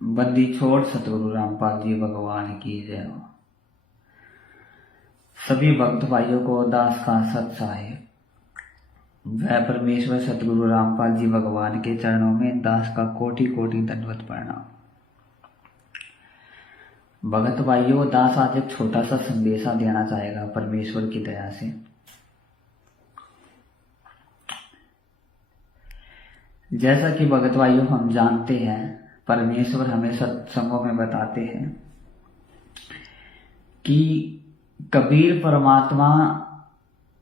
बंदी छोड़ सतगुरु रामपाल जी भगवान की जय हो। सभी भक्त भाइयों को दास का सत साहेब वह परमेश्वर सतगुरु रामपाल जी भगवान के चरणों में दास का कोटि कोटि दंडवत प्रणाम। भगत भाइयों, दास आज एक छोटा सा संदेशा देना चाहेगा परमेश्वर की दया से। जैसा कि भगत भाइयों हम जानते हैं, परमेश्वर हमें सत्संगों में बताते हैं कि कबीर परमात्मा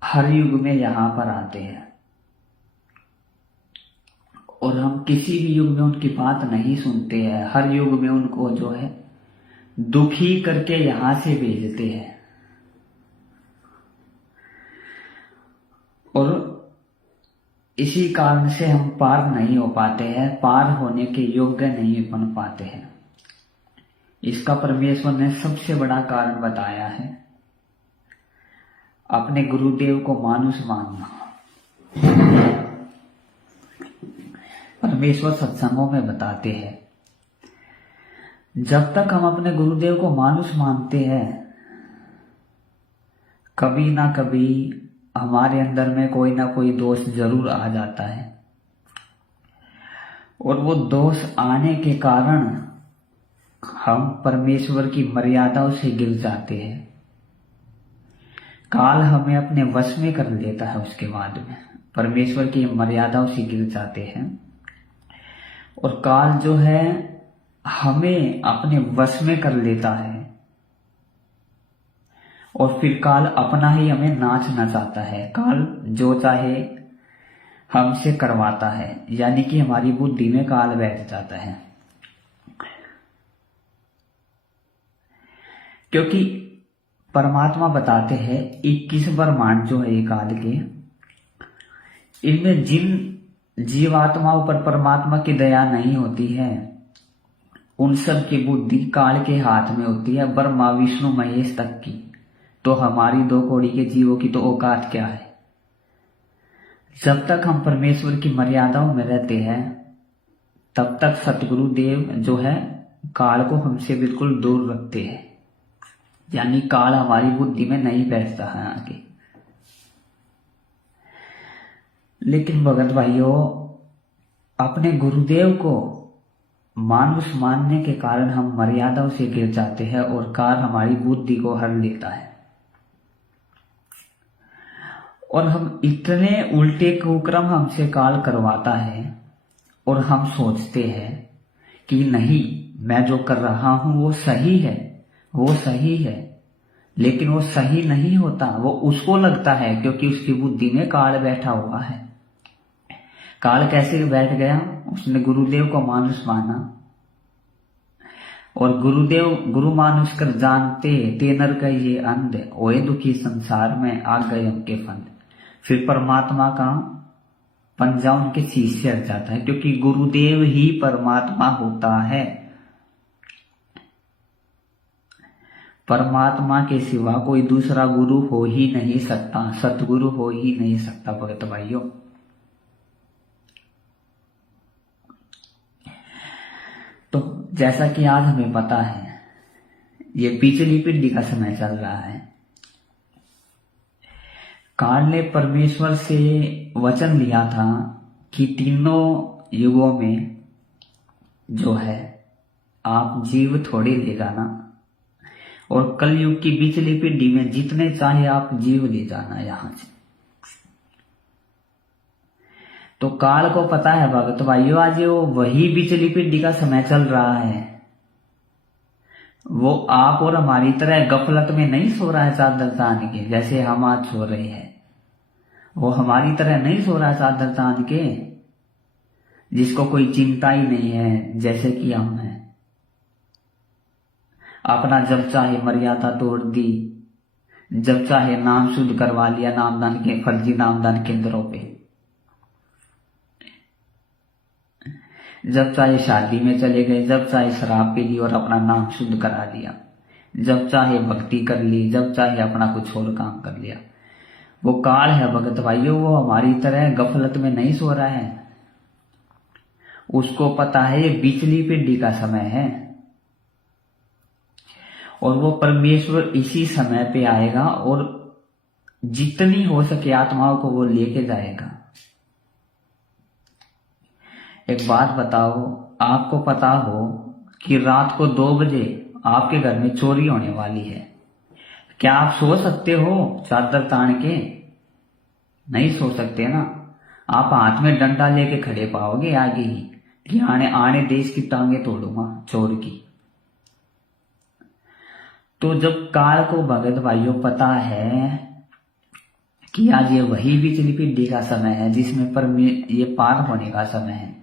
हर युग में यहाँ पर आते हैं और हम किसी भी युग में उनकी बात नहीं सुनते हैं। हर युग में उनको जो है दुखी करके यहाँ से भेजते हैं और इसी कारण से हम पार नहीं हो पाते हैं, पार होने के योग्य नहीं बन पाते हैं। इसका परमेश्वर ने सबसे बड़ा कारण बताया है, अपने गुरुदेव को मानुष मानना। परमेश्वर सत्संगों में बताते हैं, जब तक हम अपने गुरुदेव को मानुष मानते हैं, कभी ना कभी हमारे अंदर में कोई ना कोई दोष जरूर आ जाता है और वो दोष आने के कारण हम परमेश्वर की मर्यादाओं से गिर जाते हैं। काल हमें अपने वश में कर लेता है, उसके बाद में परमेश्वर की मर्यादाओं से गिर जाते हैं और काल जो है हमें अपने वश में कर लेता है और फिर काल अपना ही हमें नाचना चाहता है। काल जो चाहे हमसे करवाता है, यानी कि हमारी बुद्धि में काल बैठ जाता है। क्योंकि परमात्मा बताते हैं 21 ब्रह्मांड जो है ये काल के, इनमें जिन जीवात्माओं पर परमात्मा की दया नहीं होती है, उन सब की बुद्धि काल के हाथ में होती है, ब्रह्मा विष्णु महेश तक की। तो हमारी 2 कौड़ी के जीवों की तो औकात क्या है। जब तक हम परमेश्वर की मर्यादाओं में रहते हैं, तब तक सतगुरु देव जो है काल को हमसे बिल्कुल दूर रखते हैं, यानी काल हमारी बुद्धि में नहीं बैठता है आगे। लेकिन भगत भाइयों, अपने गुरुदेव को मानुष मानने के कारण हम मर्यादाओं से गिर जाते हैं और काल हमारी बुद्धि को हर लेता है और हम इतने उल्टे कुक्रम हमसे काल करवाता है और हम सोचते हैं कि नहीं, मैं जो कर रहा हूं वो सही है, वो सही है। लेकिन वो सही नहीं होता, वो उसको लगता है, क्योंकि उसकी बुद्धि में काल बैठा हुआ है। काल कैसे बैठ गया? उसने गुरुदेव को मानुष माना और गुरुदेव गुरु मानुष कर जानते ते नर कहिए अंध, ओए दुखी संसार में आ गए उनके फंद। फिर परमात्मा का पंजा उनके शीशे हट जाता है, क्योंकि गुरुदेव ही परमात्मा होता है। परमात्मा के सिवा कोई दूसरा गुरु हो ही नहीं सकता, सतगुरु हो ही नहीं सकता भगत भाइयों। तो जैसा कि आज हमें पता है, ये पिछली पीढ़ी का समय चल रहा है। काल ने परमेश्वर से वचन लिया था कि तीनों युगों में जो है आप जीव थोड़े ले जाना और कलयुग की पिछली पीढ़ी में जितने चाहे आप जीव ले जाना यहां से। तो काल को पता है भगत भाइयों, आज वो वही पिछली पीढ़ी का समय चल रहा है। वो आप और हमारी तरह गफलत में नहीं सो रहा है चादर तान के, जैसे हम आज सो रहे हैं। वो हमारी तरह नहीं सो रहा है चादर तान के, जिसको कोई चिंता ही नहीं है, जैसे कि हम हैं। अपना जब चाहे मर्यादा तोड़ दी, जब चाहे नाम शुद्ध करवा लिया नामदान के फर्जी नामदान केंद्रों पे, जब चाहे शादी में चले गए, जब चाहे शराब पी ली और अपना नाम शुद्ध करा लिया, जब चाहे भक्ति कर ली, जब चाहे अपना कुछ और काम कर लिया। वो काल है भगत भाइयों, वो हमारी तरह गफलत में नहीं सो रहा है। उसको पता है ये बिचली पीढ़ी का समय है और वो परमेश्वर इसी समय पे आएगा और जितनी हो सके आत्माओं को वो लेके जाएगा। एक बात बताओ, आपको पता हो कि रात को 2 बजे आपके घर में चोरी होने वाली है, क्या आप सो सकते हो चादर तान के? नहीं सो सकते ना। आप हाथ में डंडा लेके खड़े पाओगे आगे ही कि आने आने देश की टांगे तोड़ूंगा चोर की। तो जब काल को भगत भाइयों पता है कि आज ये वही बिचली पीढ़ी का समय है जिसमें पर ये पार होने का समय है,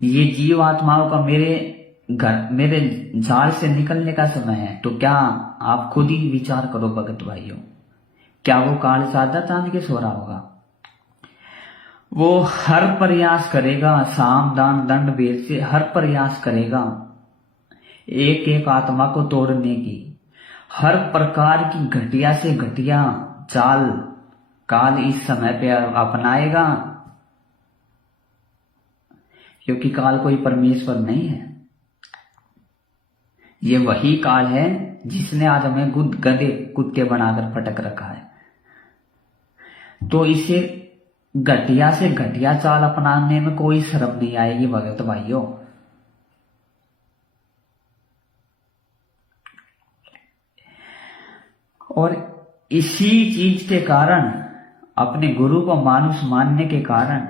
ये जीव आत्माओं का मेरे जाल से निकलने का समय है, तो क्या आप खुद ही विचार करो भगत भाइयों, क्या वो काल सादा तान के सो रहा होगा? वो हर प्रयास करेगा, साम दान दंड भेद से हर प्रयास करेगा एक एक आत्मा को तोड़ने की। हर प्रकार की घटिया से घटिया चाल काल इस समय पे अपनाएगा, क्योंकि काल कोई परमेश्वर नहीं है। ये वही काल है जिसने आज हमें गधे कुत्ते बनाकर पटक रखा है। तो इसे घटिया से घटिया चाल अपनाने में कोई शर्म नहीं आएगी भगत भाइयों। और इसी चीज के कारण, अपने गुरु को मानुष मानने के कारण,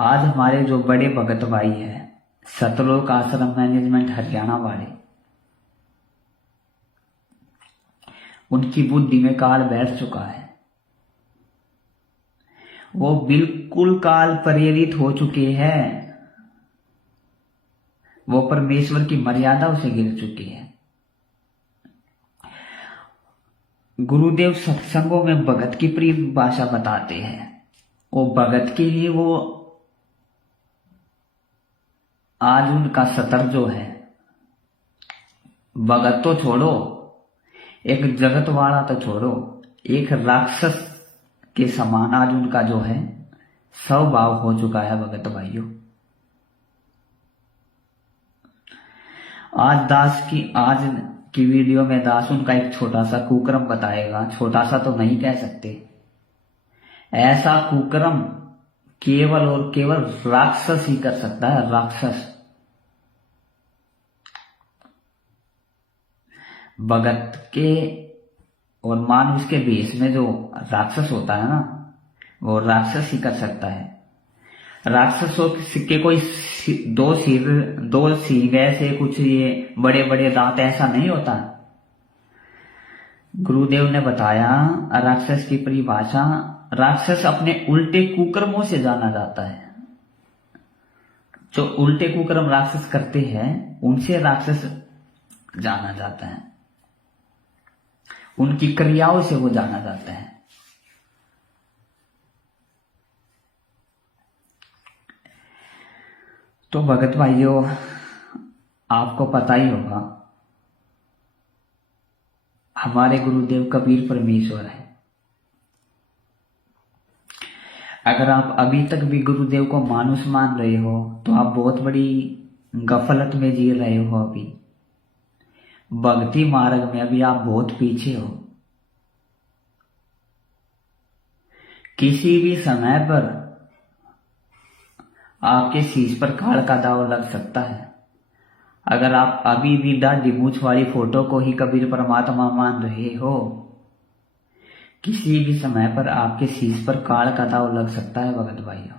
आज हमारे जो बड़े भगत भाई हैं सतलोक आश्रम मैनेजमेंट हरियाणा वाले, उनकी बुद्धि में काल बैठ चुका है। वो बिल्कुल काल प्रेरित हो चुके हैं। वो परमेश्वर की मर्यादा से गिर चुकी है। गुरुदेव सत्संगों में भगत की परिभाषा बताते हैं। वो भगत के लिए वो आज उनका सतर जो है, भगत तो छोड़ो, एक जगत वाला तो छोड़ो, एक राक्षस के समान आज उनका जो है स्वभाव हो चुका है भगत भाइयों। आज की वीडियो में दास उनका एक छोटा सा कुकर्म बताएगा। छोटा सा तो नहीं कह सकते, ऐसा कुकर्म केवल और केवल राक्षस ही कर सकता है। राक्षस भगत के और मानुष के भेष में जो राक्षस होता है ना, वो राक्षस ही कर सकता है। राक्षसों के कोई दो सिर ऐसे कुछ ये बड़े बड़े दांत ऐसा नहीं होता। गुरुदेव ने बताया राक्षस की परिभाषा, राक्षस अपने उल्टे कुकर्मों से जाना जाता है। जो उल्टे कुकर्म राक्षस करते हैं उनसे राक्षस जाना जाता है, उनकी क्रियाओं से वो जाना जाता है। तो भगत भाइयों, आपको पता ही होगा हमारे गुरुदेव कबीर परमेश्वर है। अगर आप अभी तक भी गुरुदेव को मानुष मान रहे हो तो आप बहुत बड़ी गफलत में जी रहे हो। अभी भक्ति मार्ग में अभी आप बहुत पीछे हो। किसी भी समय पर आपके शीश पर काल का दाव लग सकता है। अगर आप अभी भी दाढ़ी मूछ वाली फोटो को ही कबीर परमात्मा मान रहे हो, किसी भी समय पर आपके शीश पर काल का दाव लग सकता है भगत भाइयों।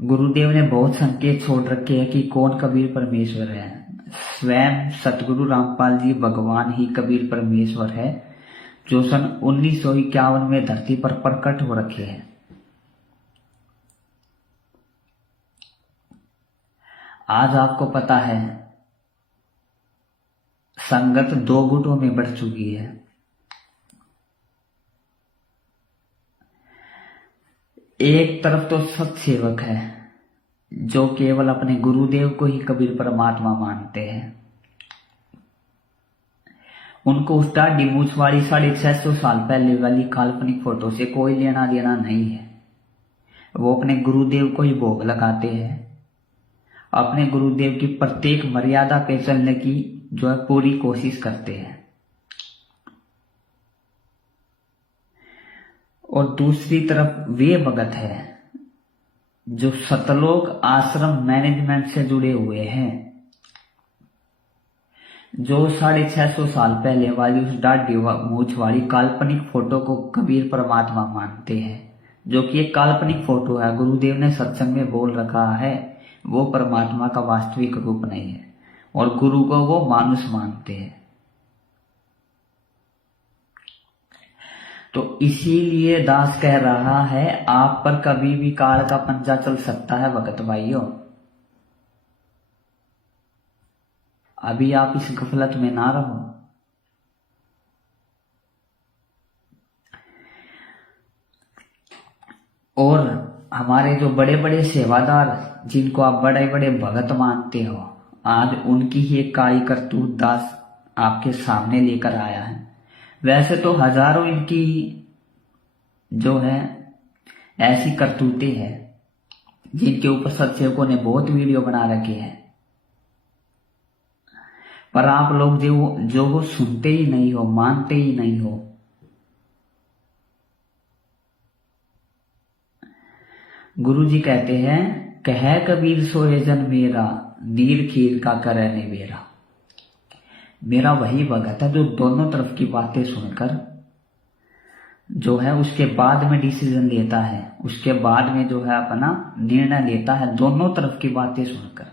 गुरुदेव ने बहुत संकेत छोड़ रखे हैं कि कौन कबीर परमेश्वर है। स्वयं सतगुरु रामपाल जी भगवान ही कबीर परमेश्वर है, जो सन 1951 में धरती पर प्रकट हो रखे हैं। आज आपको पता है संगत 2 गुटों में बढ़ चुकी है। एक तरफ तो सत्सेवक है जो केवल अपने गुरुदेव को ही कबीर परमात्मा मानते हैं, उनको उस दाढ़ी मूछ वाली 650 साल पहले वाली काल्पनिक फोटो से कोई लेना देना नहीं है। वो अपने गुरुदेव को ही भोग लगाते हैं, अपने गुरुदेव की प्रत्येक मर्यादा पे चलने की जो है पूरी कोशिश करते हैं। और दूसरी तरफ वे भगत है जो सतलोक आश्रम मैनेजमेंट से जुड़े हुए हैं, जो 650 साल पहले वाली उस दाढ़ी मूछ वाली काल्पनिक फोटो को कबीर परमात्मा मानते हैं, जो कि एक काल्पनिक फोटो है। गुरुदेव ने सत्संग में बोल रखा है वो परमात्मा का वास्तविक रूप नहीं है, और गुरु को वो मानुष मानते हैं। तो इसीलिए दास कह रहा है आप पर कभी भी काल का पंजा चल सकता है भगत भाइयों। अभी आप इस गफलत में ना रहो। और हमारे जो बड़े बड़े सेवादार जिनको आप बड़े बड़े भगत मानते हो, आज उनकी ही एक काली करतूत दास आपके सामने लेकर आया है। वैसे तो हजारों इनकी जो है ऐसी करतूतें हैं जिनके ऊपर सत्सेवकों ने बहुत वीडियो बना रखे हैं, पर आप लोग जो वो सुनते ही नहीं हो, मानते ही नहीं हो। गुरु जी कहते हैं कह कबीर सोए जन मेरा, नीर खीर का करे निवेरा। मेरा वही भगत है जो दोनों तरफ की बातें सुनकर जो है उसके बाद में डिसीजन लेता है, उसके बाद में जो है अपना निर्णय लेता है, दोनों तरफ की बातें सुनकर।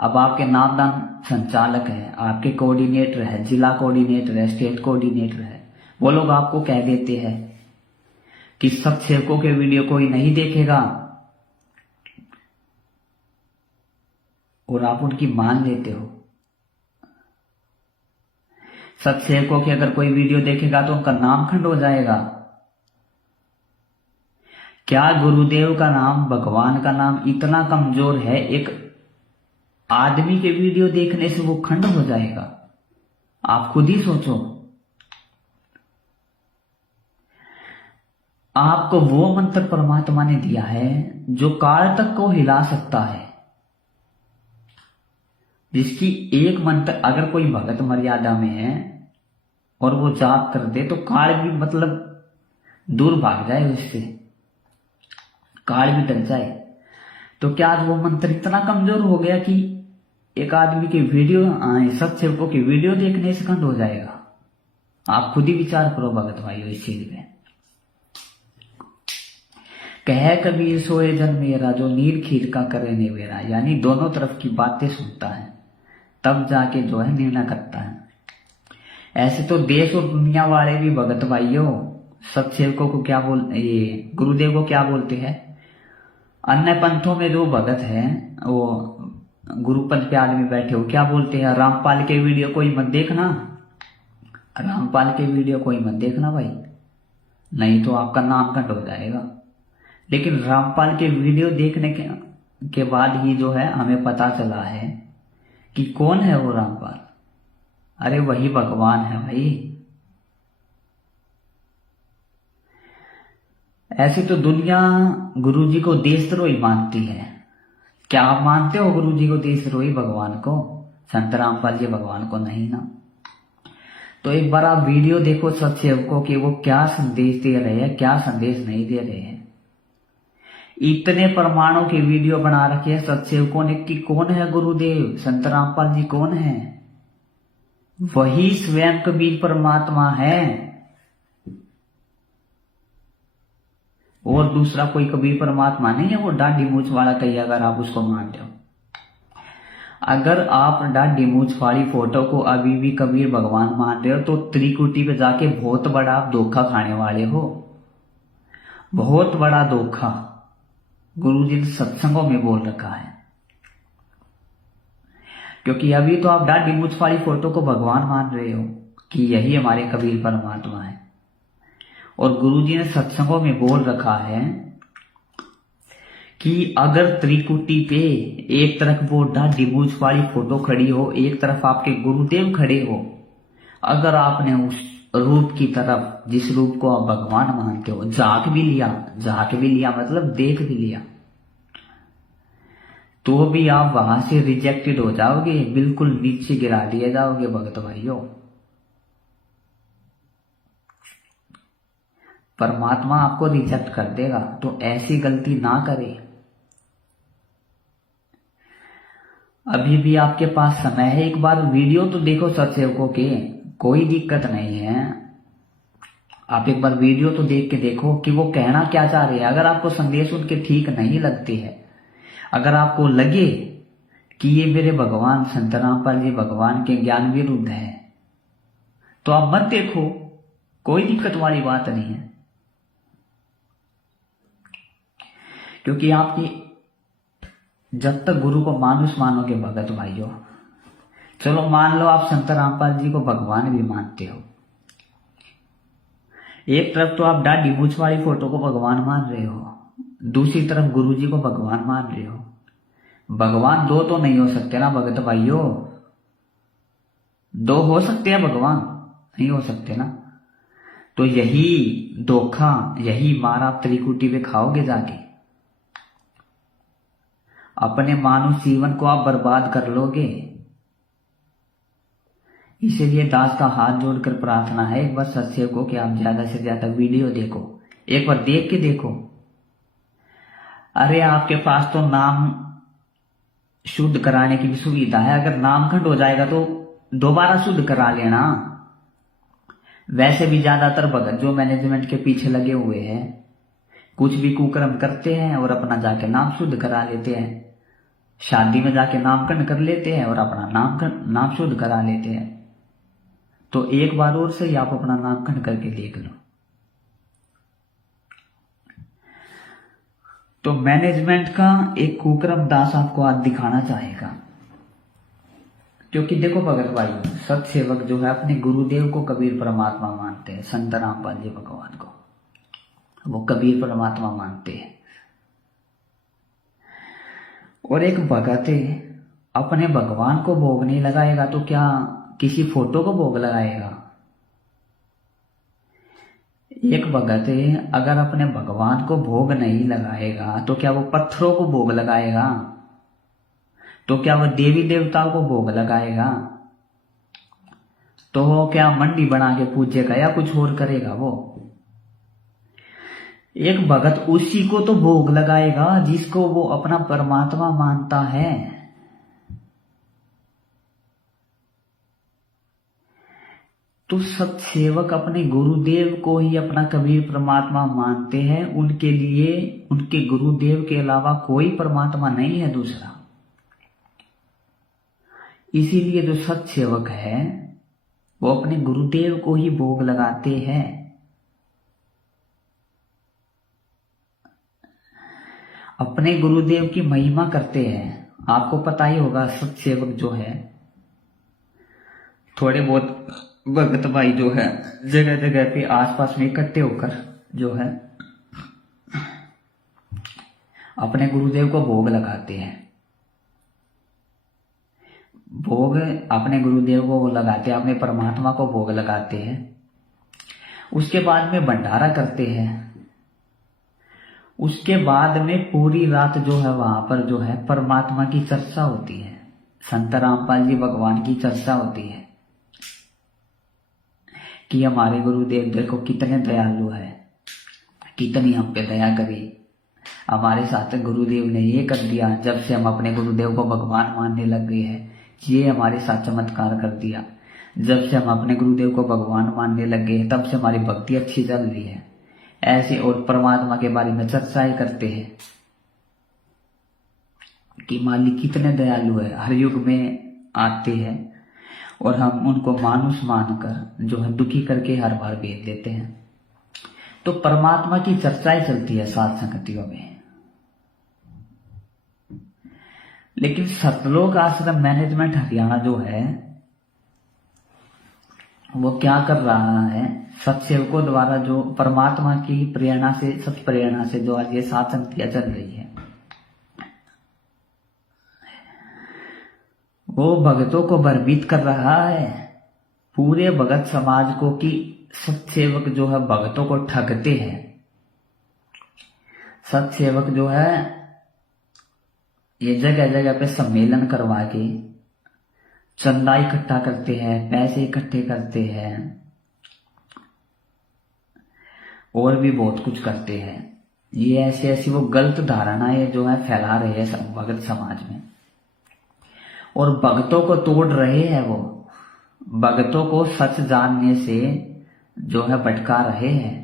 अब आपके नामदान संचालक है, आपके कोऑर्डिनेटर है, जिला कोऑर्डिनेटर है, स्टेट कोऑर्डिनेटर है, वो लोग आपको कह देते हैं कि सत्सेवकों के वीडियो कोई नहीं देखेगा, और आप उनकी मान लेते हो। सत्सेवकों की अगर कोई वीडियो देखेगा तो उनका नाम खंड हो जाएगा। क्या गुरुदेव का नाम, भगवान का नाम इतना कमजोर है एक आदमी के वीडियो देखने से वो खंड हो जाएगा? आप खुद ही सोचो। आपको वो मंत्र परमात्मा ने दिया है जो काल तक को हिला सकता है, जिसकी एक मंत्र अगर कोई भगत मर्यादा में है और वो जाप कर दे तो काल भी मतलब दूर भाग जाए, उससे काल भी डर जाए। तो क्या आज वो मंत्र इतना कमजोर हो गया कि एक आदमी के वीडियो, सत्सेवकों की वीडियो देखने से खंड हो जाएगा? आप खुद ही विचार करो भगत भाइयों इस चीज में। कह कबीर सोए जन मेरा, जो नीर खीर का करे निवेरा, यानी दोनों तरफ की बातें सुनता है तब जाके जो है निर्णय करता है। ऐसे तो देश और दुनिया वाले भी भगत भाइयों सत्सेवकों को क्या ये गुरुदेव को क्या बोलते हैं। अन्य पंथों में जो भगत है वो गुरुपद पे आदमी बैठे हो क्या बोलते हैं, रामपाल के वीडियो कोई मत देखना, रामपाल के वीडियो कोई मत देखना भाई, नहीं तो आपका नाम कट हो जाएगा। लेकिन रामपाल के वीडियो देखने के बाद ही जो है हमें पता चला है कि कौन है वो रामपाल। अरे वही भगवान है भाई। ऐसे तो दुनिया गुरुजी को देशद्रोही मानती है। क्या आप मानते हो गुरुजी को देशद्रोही? भगवान को, संत रामपाल जी भगवान को नहीं ना। तो एक बार आप वीडियो देखो सत्सेवकों के, वो क्या संदेश दे रहे हैं, क्या संदेश नहीं दे रहे हैं। इतने परमाणु के वीडियो बना रखे हैं सत्सेवकों ने कि कौन है गुरुदेव, संत रामपाल जी कौन है? वही स्वयं कबीर परमात्मा है, और दूसरा कोई कबीर परमात्मा नहीं है। वो दाढ़ी मूछ वाला कही अगर आप उसको मानते हो, अगर आप दाढ़ी मूछ वाली फोटो को अभी भी कबीर भगवान मान रहे हो तो त्रिकुटी पे जाके बहुत बड़ा आप धोखा खाने वाले हो, बहुत बड़ा धोखा। गुरुजी ने सत्संगों में बोल रखा है। क्योंकि अभी तो आप दाढ़ी मूछ वाली फोटो को भगवान मान रहे हो कि यही हमारे कबीर परमात्मा है, और गुरुजी ने सत्संगों में बोल रखा है कि अगर त्रिकुटी पे एक तरफ वो दाढ़ी मूंछ वाली फोटो खड़ी हो, एक तरफ आपके गुरुदेव खड़े हो, अगर आपने उस रूप की तरफ, जिस रूप को आप भगवान मानते हो, झांक भी लिया मतलब देख भी लिया, तो भी आप वहां से रिजेक्टेड हो जाओगे, बिल्कुल नीचे गिरा दिए जाओगे भगत भाइयों। परमात्मा आपको रिजेक्ट कर देगा, तो ऐसी गलती ना करें। अभी भी आपके पास समय है, एक बार वीडियो तो देखो सत्सेवकों के, कोई दिक्कत नहीं है। आप एक बार वीडियो तो देख के देखो कि वो कहना क्या चाह रहे हैं। अगर आपको संदेश उनके ठीक नहीं लगती है, अगर आपको लगे कि ये मेरे भगवान संत रामपाल जी भगवान के ज्ञान विरुद्ध है, तो आप मत देखो, कोई दिक्कत वाली बात नहीं है। क्योंकि आपकी जब तक गुरु को मानुष मानोगे भगत भाइयों, चलो मान लो आप संत रामपाल जी को भगवान भी मानते हो, एक तरफ तो आप दाढ़ी मूंछ वाली फोटो को भगवान मान रहे हो, दूसरी तरफ गुरु जी को भगवान मान रहे हो। भगवान दो तो नहीं हो सकते ना भगत भाइयों, दो हो सकते हैं भगवान, नहीं हो सकते ना। तो यही धोखा, यही मार आप त्रिकुटी पे खाओगे जाके, अपने मानव जीवन को आप बर्बाद कर लोगे। इसीलिए दास का हाथ जोड़कर प्रार्थना है एक बार सत्सेवकों कि आप ज्यादा से ज्यादा वीडियो देखो, एक बार देख के देखो। अरे आपके पास तो नाम शुद्ध कराने की भी सुविधा है, अगर नामखंड हो जाएगा तो दोबारा शुद्ध करा लेना। वैसे भी ज्यादातर भगत जो मैनेजमेंट के पीछे लगे हुए हैं, कुछ भी कुकर्म करते हैं और अपना जाके नाम शुद्ध करा लेते हैं, शादी में जाके नामकरण कर लेते हैं और अपना नाम शुद्ध करा लेते हैं। तो एक बार और से ही आप अपना नामकरण करके देख लो। तो मैनेजमेंट का एक कुकर्म दास आपको आज दिखाना चाहेगा। क्योंकि देखो भगत भाई, सत्सेवक जो है अपने गुरुदेव को कबीर परमात्मा मानते हैं, संत रामपाल जी भगवान को वो कबीर परमात्मा मानते हैं। और एक भगत अपने भगवान को भोग नहीं लगाएगा तो क्या किसी फोटो को भोग लगाएगा? एक भगत अगर अपने भगवान को भोग नहीं लगाएगा तो क्या वो पत्थरों को भोग लगाएगा? तो क्या वो देवी देवताओं को भोग लगाएगा? तो वो क्या मंडी बना के पूजेगा या कुछ और करेगा? वो एक भगत उसी को तो भोग लगाएगा जिसको वो अपना परमात्मा मानता है। तो सत्सेवक अपने गुरुदेव को ही अपना कबीर परमात्मा मानते हैं, उनके लिए उनके गुरुदेव के अलावा कोई परमात्मा नहीं है दूसरा। इसीलिए जो सत्सेवक है वो अपने गुरुदेव को ही भोग लगाते हैं। अपने गुरुदेव की महिमा करते हैं। आपको पता ही होगा सत्सेवक जो है, थोड़े बहुत भगत भाई जो है जगह जगह पे आसपास में इकट्ठे होकर जो है अपने गुरुदेव को भोग लगाते हैं। भोग अपने गुरुदेव को लगाते हैं, अपने परमात्मा को भोग लगाते हैं। उसके बाद में भंडारा करते हैं। उसके बाद में पूरी रात जो है वहां पर जो है परमात्मा की चर्चा होती है, संत रामपाल जी भगवान की चर्चा होती है कि हमारे गुरुदेव देखो कितने दयालु है, कितनी हम पे दया करी, हमारे साथ गुरुदेव ने ये कर दिया, जब से हम अपने गुरुदेव को भगवान मानने लग गए हैं ये हमारे साथ चमत्कार कर दिया, जब से हम अपने गुरुदेव को भगवान मानने लग गए तब से हमारी भक्ति अच्छी चल रही है। ऐसे और परमात्मा के बारे में चर्चाएं करते हैं कि मालिक कितने दयालु है, हर युग में आते हैं और हम उनको मानुष मानकर जो है दुखी करके हर बार भेज देते हैं। तो परमात्मा की चर्चाएं चलती है सात संगतियों में। लेकिन सतलोक आश्रम मैनेजमेंट हरियाणा जो है वो क्या कर रहा है, सत्सेवकों द्वारा जो परमात्मा की प्रेरणा से, सत प्रेरणा से जो आज ये सात संगतियां चल रही है, वो भगतों को भयभीत कर रहा है, पूरे भगत समाज को, कि सत्सेवक जो है भगतों को ठगते हैं। सत्सेवक जो है ये जगह जगह पे सम्मेलन करवा के चंदा इकट्ठा करते हैं, पैसे इकट्ठे करते हैं और भी बहुत कुछ करते हैं। ये ऐसी ऐसी वो गलत धारणाएं जो है फैला रहे हैं भगत समाज में, और भगतों को तोड़ रहे हैं। वो भगतों को सच जानने से जो है भटका रहे हैं।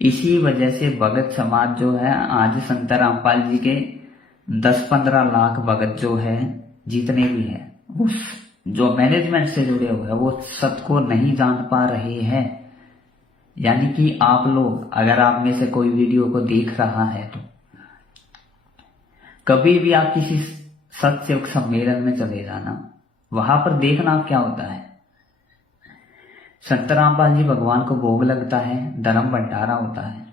इसी वजह से भगत समाज जो है आज संत रामपाल जी के 10-15 लाख भगत जो है जितने भी हैं, उस जो मैनेजमेंट से जुड़े हुए हैं, वो सत्य को नहीं जान पा रहे हैं। यानी कि आप लोग, अगर आप में से कोई वीडियो को देख रहा है तो कभी भी आप किसी सत्सेवक सम्मेलन में चले जाना, वहां पर देखना क्या होता है। संत रामपाल जी भगवान को भोग लगता है, धर्म भंडारा होता है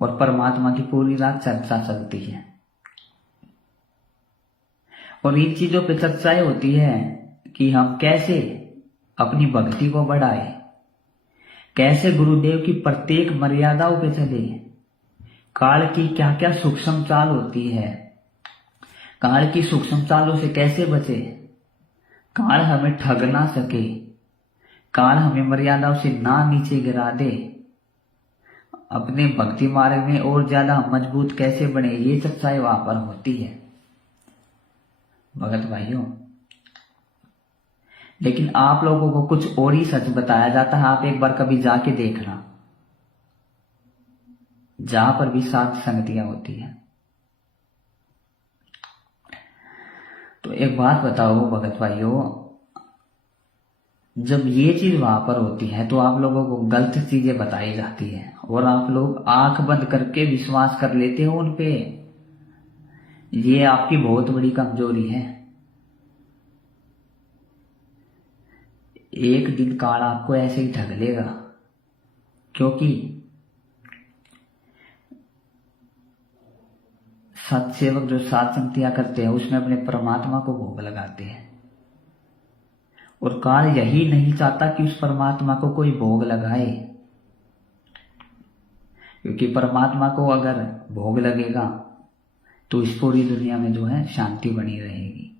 और परमात्मा की पूरी रात चर्चा चलती है। और इन चीजों पे चर्चाएं होती है कि हम कैसे अपनी भक्ति को बढ़ाए, कैसे गुरुदेव की प्रत्येक मर्यादाओं पे चले, काल की क्या क्या सूक्ष्म चाल होती है, काल की सूक्ष्म चालों से कैसे बचे, काल हमें ठग ना सके, काल हमें मर्यादाओं से ना नीचे गिरा दे, अपने भक्ति मार्ग में और ज्यादा मजबूत कैसे बने, ये चर्चाएं वहां पर होती है भगत भाइयों। लेकिन आप लोगों को कुछ और ही सच बताया जाता है। आप एक बार कभी जाके देखना, जहां पर भी सात संगतियां होती है। तो एक बात बताओ भगत भाइयों, जब ये चीज वहां पर होती है तो आप लोगों को गलत चीजें बताई जाती है और आप लोग आंख बंद करके विश्वास कर लेते हो उन पे। ये आपकी बहुत बड़ी कमजोरी है। एक दिन काल आपको ऐसे ही ठग लेगा, क्योंकि सत्सेवक जो सत्संगतियां करते हैं उसमें अपने परमात्मा को भोग लगाते हैं, और काल यही नहीं चाहता कि उस परमात्मा को कोई भोग लगाए, क्योंकि परमात्मा को अगर भोग लगेगा तो इस पूरी दुनिया में जो है शांति बनी रहेगी।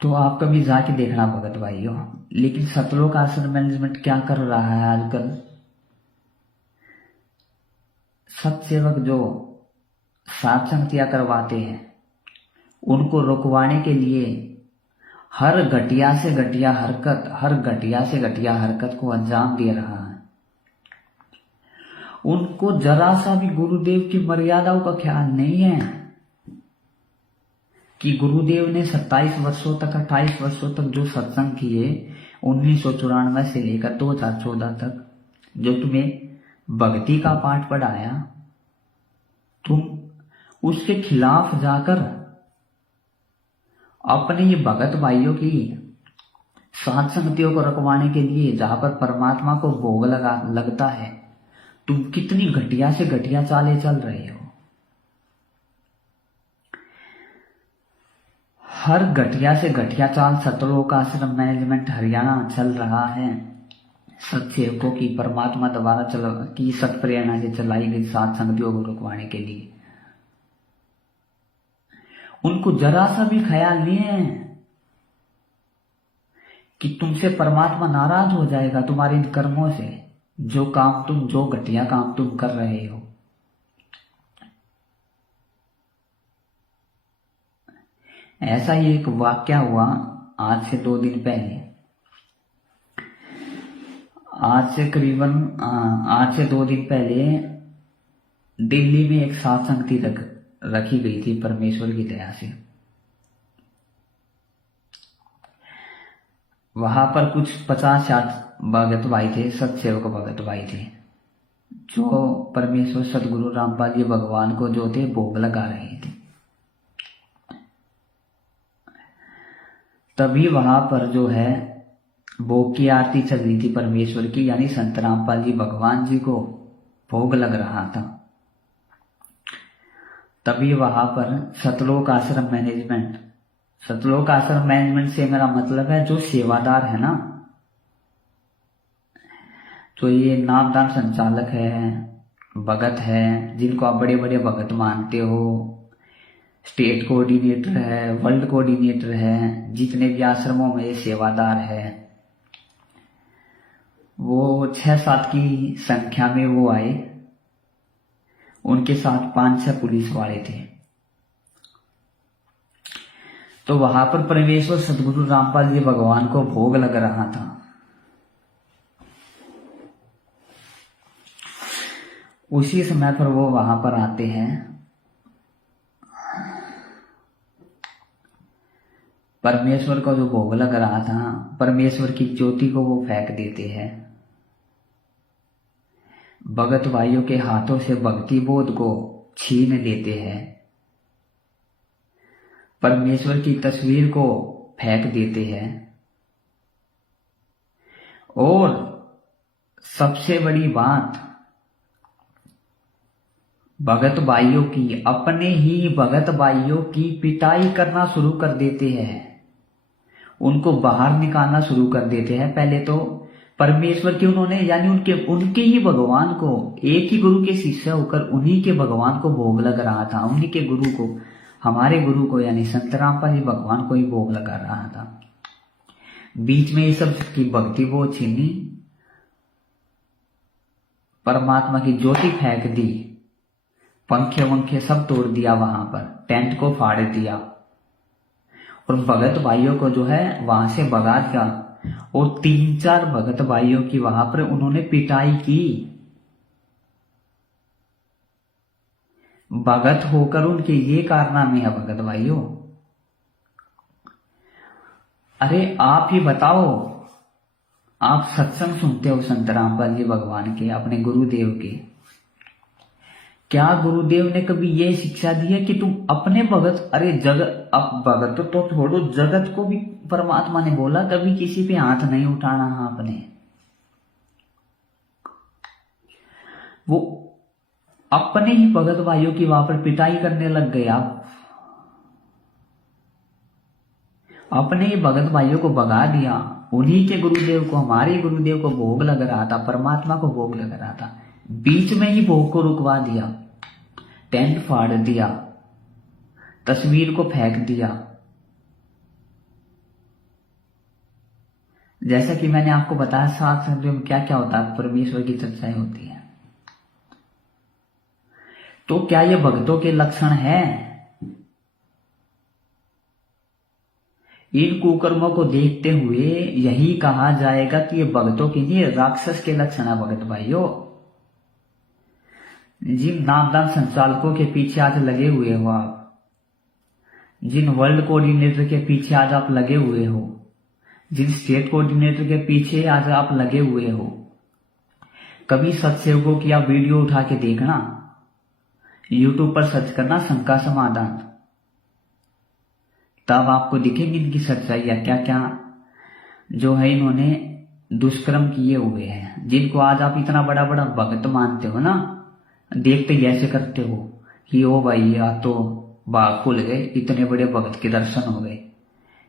तो आप कभी जाके देखना भगत भाइयों। लेकिन सतलोक आश्रम मैनेजमेंट क्या कर रहा है आजकल, सत्सेवक जो सत्संगतियां करवाते हैं उनको रुकवाने के लिए हर घटिया से घटिया हरकत को अंजाम दे रहा है। उनको जरा सा भी गुरुदेव की मर्यादाओं का ख्याल नहीं है कि गुरुदेव ने 28 वर्षों तक जो सत्संग किए 1994 से लेकर 2014 तक, जो तुम्हें भक्ति का पाठ पढ़ाया, तुम उसके खिलाफ जाकर अपने ये भगत भाइयों की सत्संगतियों को रखवाने के लिए, जहां पर परमात्मा को भोग लगता है, तुम कितनी घटिया से घटिया चालें चल रहे हो। हर घटिया से घटिया चाल सतलोक आश्रम मैनेजमेंट हरियाणा चल रहा है। सत्सेवकों की परमात्मा द्वारा की सत प्रेरणा से चलाई गई सत्संगतियों को रुकवाने के लिए उनको जरा सा भी ख्याल नहीं है कि तुमसे परमात्मा नाराज हो जाएगा तुम्हारे इन कर्मों से, जो घटिया काम तुम कर रहे हो। ऐसा ही एक वाक्या हुआ आज से 2 दिन पहले। आज से 2 दिन पहले दिल्ली में एक सत्संगति रखी गई थी परमेश्वर की दया से। वहां पर कुछ 50-60 भगत भाई थे, सत्सेवक भगत भाई थे, जो परमेश्वर सदगुरु रामपाल जी भगवान को जो थे भोग लगा रहे थे। तभी वहां पर जो है भोग की आरती चल रही थी परमेश्वर की, यानी संत रामपाल जी भगवान जी को भोग लग रहा था। तभी वहां पर सतलोक आश्रम मैनेजमेंट, सतलोक आश्रम मैनेजमेंट से मेरा मतलब है जो सेवादार है ना, तो ये नामदान संचालक है, भगत है, जिनको आप बड़े बड़े भगत मानते हो, स्टेट कोऑर्डिनेटर है, वर्ल्ड कोऑर्डिनेटर है, जितने भी आश्रमों में ये सेवादार है, वो 6-7 की संख्या में वो आए। उनके साथ 5-6 पुलिस वाले थे। तो वहां पर परमेश्वर सदगुरु रामपाल जी भगवान को भोग लग रहा था। उसी समय पर वो वहां पर आते हैं। परमेश्वर को जो भोग लग रहा था, परमेश्वर की ज्योति को वो फेंक देते हैं। भगत भाइयों के हाथों से भक्ति बोध को छीन लेते हैं। परमेश्वर की तस्वीर को फेंक देते हैं। और सबसे बड़ी बात, भगत भाइयों की, अपने ही भगत भाइयों की पिटाई करना शुरू कर देते हैं। उनको बाहर निकालना शुरू कर देते हैं। पहले तो परमेश्वर के उन्होंने, यानी उनके ही भगवान को, एक ही गुरु के शिष्य होकर उन्हीं के भगवान को भोग लग रहा था। उन्हीं के गुरु को, हमारे गुरु को, यानी संत रामपाल जी भगवान को ही भोग लगा रहा था। बीच में ये सब की भक्ति वो छीनी, परमात्मा की ज्योति फेंक दी, पंखे वंखे सब तोड़ दिया, वहां पर टेंट को फाड़ दिया और भगत भाइयों को जो है वहां से भगा दिया। और 3-4 भगत भाइयों की वहां पर उन्होंने पिटाई की। भगत होकर उनके ये कारनामे है भगत भाइयों। अरे आप ही बताओ, आप सत्संग सुनते हो संत रामपाल जी भगवान के, अपने गुरुदेव के, क्या गुरुदेव ने कभी ये शिक्षा दी है कि तुम अपने भगत, अरे जगत, अब भगत तो छोड़ो, जगत को भी परमात्मा ने बोला कभी किसी पे हाथ नहीं उठाना आपने। वो अपने ही भगत भाइयों की वहां पर पिटाई करने लग गए। आप अपने ही भगत भाइयों को भगा दिया। उन्हीं के गुरुदेव को, हमारे गुरुदेव को भोग लग रहा था, परमात्मा को भोग लग रहा था, बीच में ही भोग को रुकवा दिया, टेंट फाड़ दिया, तस्वीर को फेंक दिया। जैसा कि मैंने आपको बताया, सत्संग में क्या क्या होता है, परमेश्वर की चर्चाएं होती है। तो क्या ये भक्तों के लक्षण है? इन कुकर्मों को देखते हुए यही कहा जाएगा कि ये भक्तों के लिए राक्षस के लक्षण है। भगत भाइयों, जिन नामदान संचालकों के पीछे आज लगे हुए हो आप, जिन वर्ल्ड कोऑर्डिनेटर के पीछे आज आप लगे हुए हो, जिन स्टेट कोऑर्डिनेटर के पीछे आज आप लगे हुए हो, कभी सत्संगों की आप वीडियो उठा के देखना, यूट्यूब पर सर्च करना शंका समाधान, तब आपको दिखेंगी इनकी सच्चाइयां, क्या क्या जो है इन्होंने दुष्कर्म किए हुए हैं। जिनको आज आप इतना बड़ा बड़ा भक्त मानते हो ना, देखते ही ऐसे करते हो कि ओ भाई या तो बाग खुल गए, इतने बड़े भक्त के दर्शन हो गए।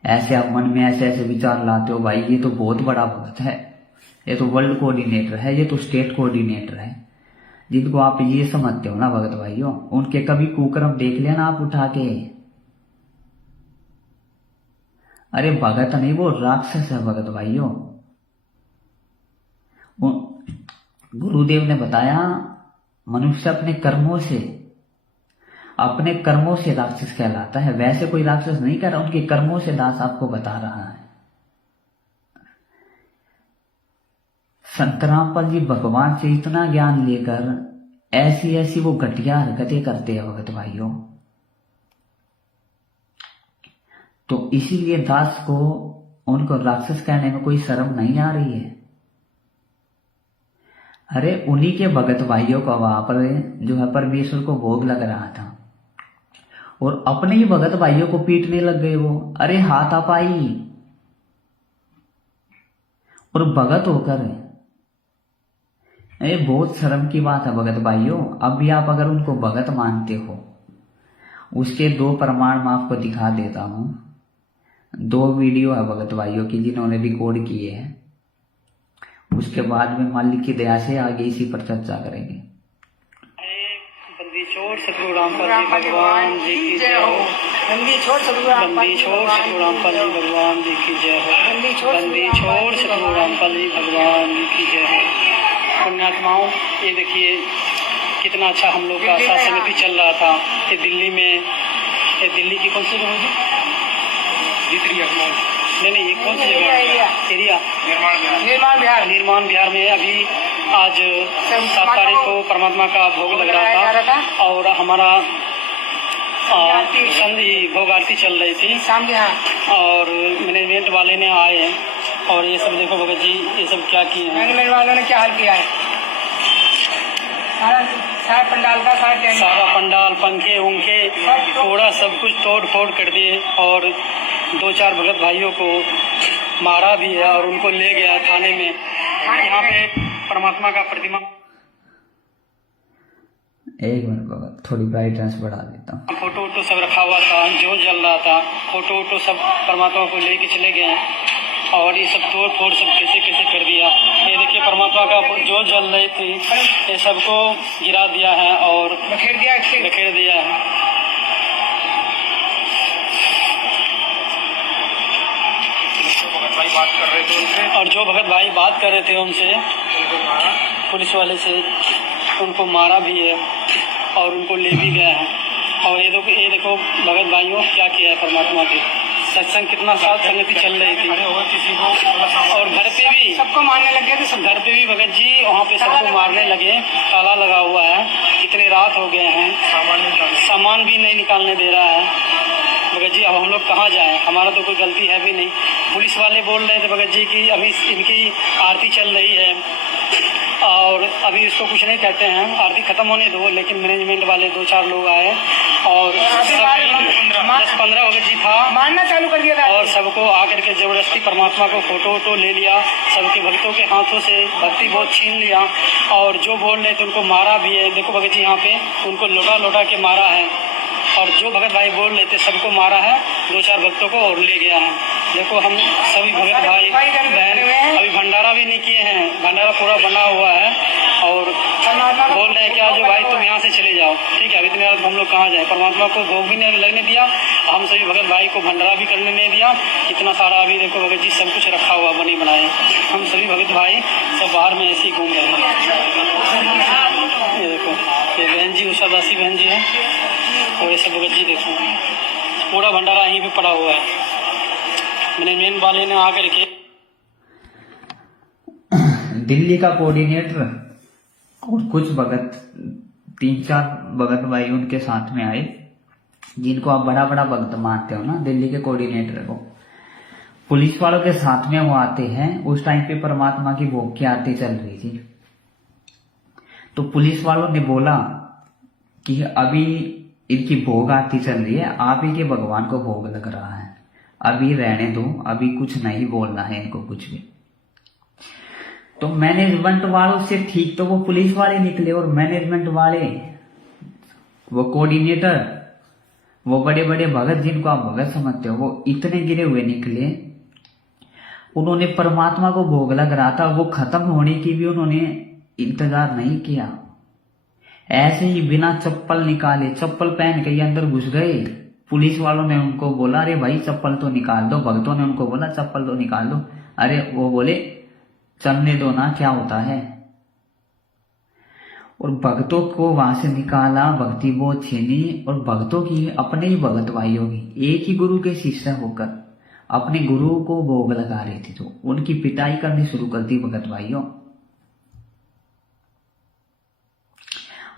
ऐसे आप मन में ऐसे ऐसे विचार लाते हो, भाई ये तो बहुत बड़ा भक्त है, ये तो वर्ल्ड कोऑर्डिनेटर है, ये तो स्टेट कोऑर्डिनेटर है। जिनको आप ये समझते हो ना भगत भाइयों, उनके कभी कुकर्म देख लेना आप उठा के। अरे भगत नहीं, वो राक्षस है भगत भाइयों। गुरुदेव ने बताया मनुष्य अपने कर्मों से राक्षस कहलाता है। वैसे कोई राक्षस नहीं कह रहा, उनके कर्मों से दास आपको बता रहा है। संत रामपाल जी भगवान से इतना ज्ञान लेकर ऐसी ऐसी वो घटिया हरकतें करते हैं भगत भाइयों। तो इसीलिए दास को, उनको राक्षस कहने में कोई शर्म नहीं आ रही है। अरे उन्हीं के भगत भाइयों का वहां पर जो है परमेश्वर को भोग लग रहा था और अपने ही भगत भाइयों को पीटने लग गए वो। अरे हाथापाई, और भगत होकर, ये बहुत शर्म की बात है भगत भाइयों। अब भी आप अगर उनको भगत मानते हो उसके 2 प्रमाण मैं आपको दिखा देता हूँ। 2 वीडियो है भगत भाइयों की जिन्होंने रिकॉर्ड किए हैं। उसके बाद में मालिक की दया से आगे इसी पर चर्चा करेंगे। बंदी छोड़ सतगुरु रामपाल जी भगवान जी की जय हो। बंदी छोड़ सतगुरु रामपाल जी भगवान जी की जय हो। बंदी छोड़ सतगुरु रामपाल जी भगवान जी की जय हो। पुण्यात्माओं, ये देखिए कितना अच्छा हम लोग का शासन समिति चल रहा था। ये दिल्ली में, ये दिल्ली की कौन सी जगह है? नहीं, ये कौन सी जगह एरिया? निर्माण बिहार में अभी आज 7 तारीख को परमात्मा का भोग लग रहा था और हमारा संधि भोग आरती चल रही थी शाम के। और मैनेजमेंट वाले ने आए और ये सब देखो भगत जी, ये सब क्या किए हैं। मैनेजमेंट वालों ने क्या हाल किया है? सारा पंडाल का सारा पंडाल, पंखे उनके थोड़ा सब कुछ तोड़ फोड़ कर दिए और 2-4 भगत भाइयों को मारा भी है और उनको ले गया थाने में। यहाँ पे परमात्मा का प्रतिमा, एक मिनट भगत, थोड़ी ब्राइटनेस बढ़ा देता हूँ। फोटो सब रखा हुआ था, जो जल रहा था, फोटो सब परमात्मा को लेके चले गए और ये सब तोड़ फोड़ सब कैसे कैसे कर दिया। ये देखिए परमात्मा का जो जल रही थी ये सबको गिरा दिया है और बखेर दिया है। और जो भगत भाई बात कर रहे थे उनसे, पुलिस वाले से, उनको मारा भी है और उनको ले भी गया है। और ये देखो भगत भाइयों क्या किया है परमात्मा के। सत्संग कितना साथ संगति चल रही थी और घर पे भी सबको मारने लगे थे। सब घर पे भी भगत जी वहाँ पे सबको मारने लगे। ताला लगा हुआ है, इतने रात हो गए हैं, सामान भी नहीं निकालने दे रहा है। भगत जी अब हम लोग कहाँ जाएं? हमारा तो कोई गलती है भी नहीं। पुलिस वाले बोल रहे थे भगत जी की अभी इनकी आरती चल रही है और अभी इसको कुछ नहीं कहते हैं, आरती खत्म होने दो। लेकिन मैनेजमेंट वाले 2-4 लोग आए और 10-15 भगत जी था, मारना चालू कर दिया और सबको आकर के जबरदस्ती परमात्मा को फोटो ले लिया। सबके भक्तों के हाथों से भक्ति बहुत छीन लिया और जो बोल रहे थे उनको मारा भी है। देखो भगत जी यहाँ पे उनको लोटा के मारा है और जो भगत भाई बोल रहे थे सबको मारा है। 2-4 भक्तों को और ले गया है। देखो हम सभी भगत भाई बहन अभी भंडारा भी नहीं किए हैं, भंडारा पूरा बना हुआ है और बोल रहे हैं क्या जो भाई तुम यहाँ से चले जाओ, ठीक है। अभी इतने हम लोग कहाँ जाए? परमात्मा को भोग भी नहीं लगने दिया, हम सभी भगत भाई को भंडारा भी करने नहीं दिया। इतना सारा अभी देखो भगत जी सब कुछ रखा हुआ बने बनाए। हम सभी भगत भाई सब बाहर में ऐसे ही घूम रहे हैं। ये देखो ये बहन जी उषा दासी बहन जी है और ये सब भगत जी देखो पूरा भंडारा यहीं पे पड़ा हुआ है। मैनेजमेंट वाले ने आकर के दिल्ली का कोऑर्डिनेटर और कुछ भगत 3-4 भगत भाई उनके साथ में आए, जिनको आप बड़ा भक्त मानते हो ना, दिल्ली के कोऑर्डिनेटर को। पुलिस वालों के साथ में वो आते हैं। उस टाइम पे परमात्मा की भोग की आरती चल रही थी। तो पुलिस वालों ने बोला कि अभी इनकी भोग आरती चल रही है, आप ही के भगवान को भोग लग रहा है, अभी रहने दो, अभी कुछ नहीं बोलना है इनको कुछ भी। तो मैनेजमेंट वालों से ठीक तो वो पुलिस वाले निकले और मैनेजमेंट वाले, वो कोऑर्डिनेटर, वो बड़े भगत जिनको आप भगत समझते हो, वो इतने गिरे हुए निकले। उन्होंने परमात्मा को भोग लग रहा था, वो खत्म होने की भी उन्होंने इंतजार नहीं किया। ऐसे ही बिना चप्पल निकाले, चप्पल पहन के अंदर घुस गए। पुलिस वालों ने उनको बोला अरे भाई चप्पल तो निकाल दो। भक्तों ने उनको बोला चप्पल तो निकाल दो। अरे वो बोले चलने दो ना, क्या होता है। और भक्तों को वहां से निकाला, भक्ति बोध छीनी और भक्तों की, अपने ही भगत भाइयों की, एक ही गुरु के शिष्य होकर अपने गुरु को भोग लगा रहे थे, तो उनकी पिटाई करनी शुरू कर दी भगत भाइयों।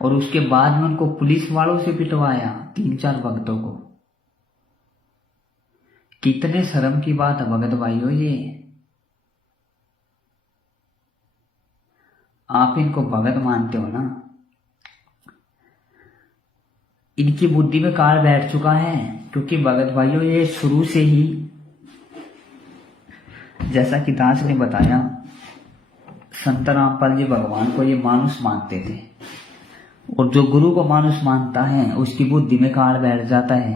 और उसके बाद में उनको पुलिस वालों से पिटवाया 3-4 भक्तों को। कितने शर्म की बात है भगत भाइयों ये। आप इनको भगत मानते हो ना, इनकी बुद्धि में काल बैठ चुका है। क्योंकि भगत भाइयों ये शुरू से ही, जैसा कि दास ने बताया, संत रामपाल जी भगवान को ये मानुष मानते थे। और जो गुरु को मानुष मानता है उसकी बुद्धि में काल बैठ जाता है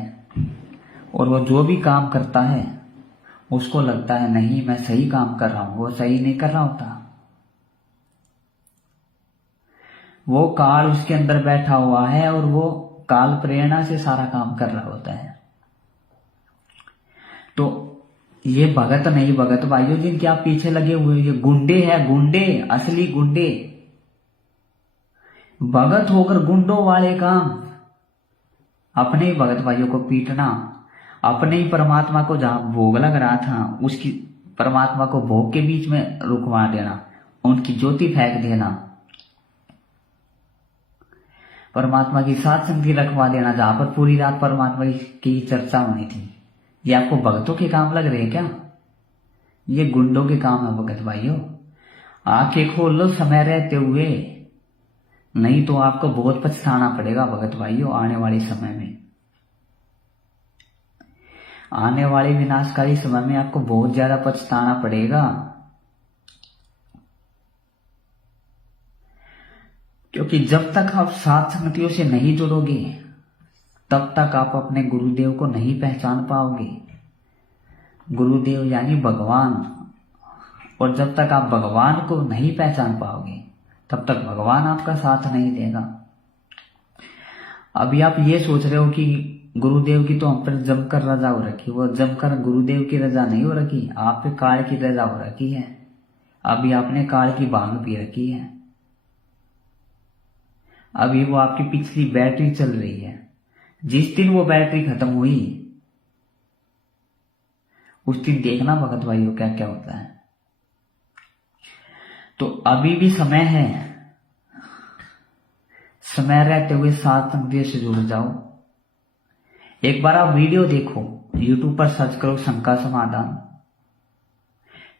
और वो जो भी काम करता है उसको लगता है नहीं मैं सही काम कर रहा हूं, वो सही नहीं कर रहा होता। वो काल उसके अंदर बैठा हुआ है और वो काल प्रेरणा से सारा काम कर रहा होता है। तो ये भगत नहीं, भगत भाइयों जिनके आप पीछे लगे हुए, ये गुंडे हैं, गुंडे, असली गुंडे। भगत होकर गुंडों वाले काम, अपने ही भगत भाइयों को पीटना, अपने ही परमात्मा को जहां भोग लग रहा था उसकी परमात्मा को भोग के बीच में रुकवा देना, उनकी ज्योति फेंक देना, परमात्मा की साथ संगति रखवा देना जहां पर पूरी रात परमात्मा की चर्चा होनी थी। ये आपको भगतों के काम लग रहे हैं क्या? ये गुंडों के काम है भगत भाइयों। आंखें खोल लो समय रहते हुए, नहीं तो आपको बहुत पछताना पड़ेगा भगत भाइयों आने वाले समय में। आने वाले विनाशकारी समय में आपको बहुत ज्यादा पछताना पड़ेगा, क्योंकि जब तक आप सात संगतियों से नहीं जुड़ोगे तब तक आप अपने गुरुदेव को नहीं पहचान पाओगे। गुरुदेव यानी भगवान, और जब तक आप भगवान को नहीं पहचान पाओगे तब तक भगवान आपका साथ नहीं देगा। अभी आप ये सोच रहे हो कि गुरुदेव की तो हम पर जमकर रजा हो रखी, वो जमकर गुरुदेव की रजा नहीं हो रखी, आप पे काल की रजा हो रखी है। अभी आपने काल की भांग पी रखी है, अभी वो आपकी पिछली बैटरी चल रही है। जिस दिन वो बैटरी खत्म हुई उस दिन देखना भगत भाइयों क्या क्या होता है। तो अभी भी समय है, समय रहते हुए सात संगतियों से जुड़ जाओ। एक बार आप वीडियो देखो, यूट्यूब पर सर्च करो शंका समाधान,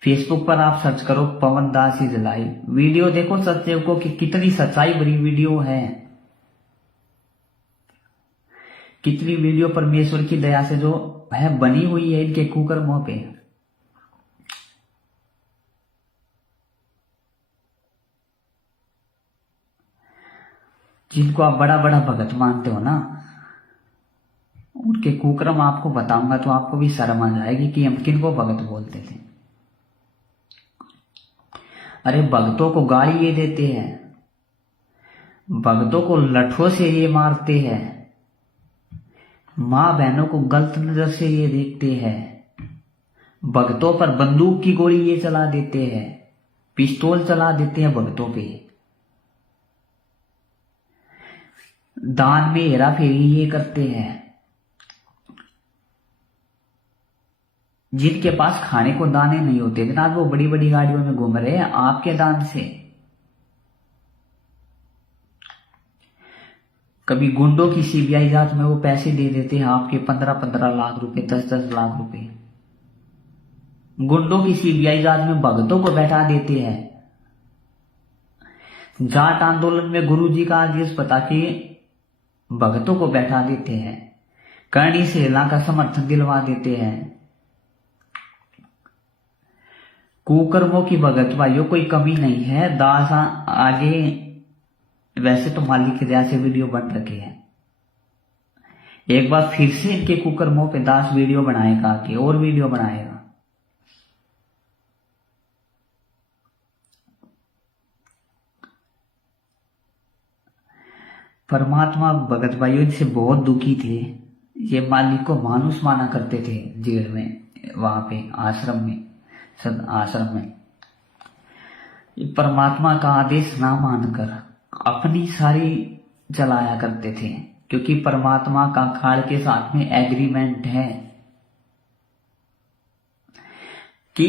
फेसबुक पर आप सर्च करो पवन दास इज लाइव, वीडियो देखो सत्य को कि कितनी सच्चाई भरी वीडियो है, कितनी वीडियो परमेश्वर की दया से जो है बनी हुई है इनके कुकर्मों पे। जिनको आप बड़ा बड़ा भगत मानते हो ना, उनके कुकर्म आपको बताऊंगा तो आपको भी शर्म आ जाएगी कि हम किनको भगत बोलते थे। अरे भक्तों को गाली ये देते हैं, भक्तों को लठों से ये मारते हैं, माँ बहनों को गलत नजर से ये देखते हैं, भक्तों पर बंदूक की गोली ये चला देते हैं, पिस्तौल चला देते हैं भक्तों पे, दान में हेरा फेरी ये करते हैं। जिनके पास खाने को दाने नहीं होते जनाब, वो बड़ी बड़ी गाड़ियों में घूम रहे हैं आपके दान से। कभी गुंडों की सीबीआई जांच में वो पैसे दे देते हैं आपके 15-15 लाख रुपए, 10-10 लाख रुपए। गुंडों की सीबीआई जांच में भगतों को बैठा देते हैं। जाट आंदोलन में गुरुजी का आदेश बता के भगतों को बैठा देते हैं, करणी सेना का समर्थन दिलवा देते हैं। कुकर्मों की भगत भाइयों कोई कमी नहीं है। दास आगे वैसे तो मालिक की दया से वीडियो बन रखे हैं, एक बार फिर से इनके कुकर्मों पे दास वीडियो बनाएगा कि और वीडियो बनाएगा। परमात्मा भगत भाइयों से बहुत दुखी थे। ये मालिक को मानुष माना करते थे जेल में, वहां पे आश्रम में, सद आश्रम में। ये परमात्मा का आदेश ना मानकर अपनी सारी चलाया करते थे, क्योंकि परमात्मा का काल के साथ में एग्रीमेंट है कि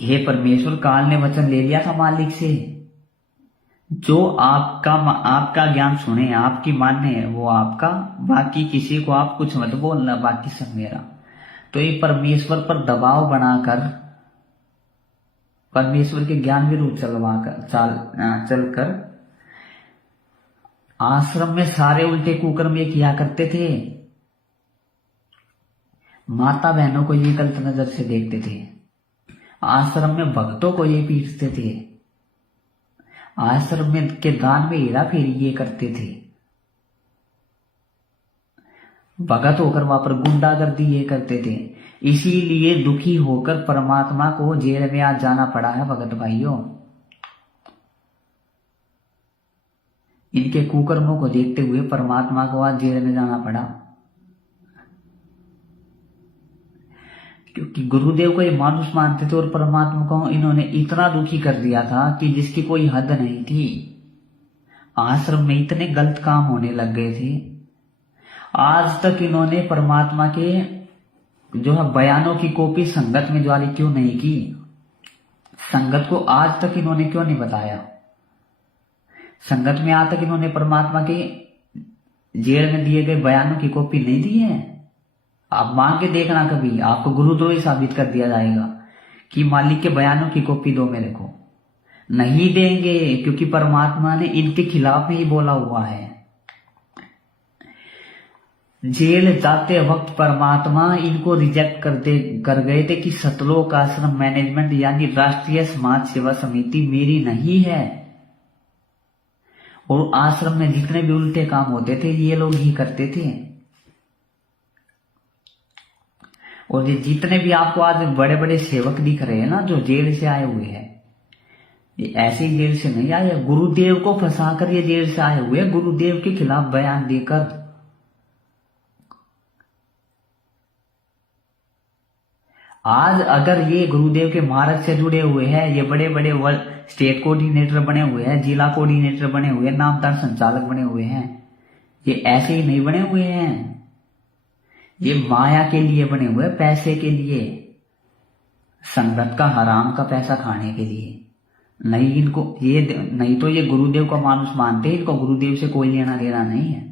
हे परमेश्वर, काल ने वचन ले लिया था मालिक से, जो आपका ज्ञान सुने, आपकी माने वो आपका, बाकी किसी को आप कुछ मत बोलना, बाकी सब मेरा। तो ये परमेश्वर पर दबाव बनाकर, परमेश्वर के ज्ञान विरुद्ध चलकर आश्रम में सारे उल्टे कुकर्म ये किया करते थे। माता बहनों को ये गलत नजर से देखते थे, आश्रम में भक्तों को ये पीटते थे, आश्रम में के दान में हेरा फेरी ये करते थे, भगत होकर वहां पर गुंडागर्दी ये करते थे। इसीलिए दुखी होकर परमात्मा को जेल में आज जाना पड़ा है भगत भाइयों। इनके कुकर्मों को देखते हुए परमात्मा को आज जेल में जाना पड़ा, क्योंकि गुरुदेव को ये मानुष मानते थे और परमात्मा को इन्होंने इतना दुखी कर दिया था कि जिसकी कोई हद नहीं थी। आश्रम में इतने गलत काम होने लग गए थे। आज तक इन्होंने परमात्मा के जो है बयानों की कॉपी संगत में जारी क्यों नहीं की? संगत को आज तक इन्होंने क्यों नहीं बताया? संगत में आज तक इन्होंने परमात्मा के जेल में दिए गए बयानों की कॉपी नहीं दी है। आप मांग के देखना, कभी आपको गुरुद्रोही साबित कर दिया जाएगा कि मालिक के बयानों की कॉपी दो मेरे को। नहीं देंगे, क्योंकि परमात्मा ने इनके खिलाफ में ही बोला हुआ है। जेल जाते वक्त परमात्मा इनको रिजेक्ट कर गए थे कि सतलोक आश्रम मैनेजमेंट यानी राष्ट्रीय समाज सेवा समिति मेरी नहीं है, और आश्रम में जितने भी उल्टे काम होते थे ये लोग ही करते थे। और ये जितने भी आपको आज बड़े बड़े सेवक दिख रहे हैं ना, जो जेल से आए हुए हैं, ये ऐसे ही जेल से नहीं आए, गुरुदेव को फंसाकर ये जेल से आए हुए, गुरुदेव के खिलाफ बयान देकर। आज अगर ये गुरुदेव के मार्ग से जुड़े हुए हैं, ये बड़े बड़े स्टेट कोऑर्डिनेटर बने हुए हैं, जिला कोऑर्डिनेटर बने हुए हैं, नामदार संचालक बने हुए हैं, ये ऐसे ही नहीं बने हुए हैं। ये माया के लिए बने हुए, पैसे के लिए, संगत का हराम का पैसा खाने के लिए। नहीं, इनको ये नहीं तो ये गुरुदेव का मानुष मानते, इनको गुरुदेव से कोई लेना देना नहीं है।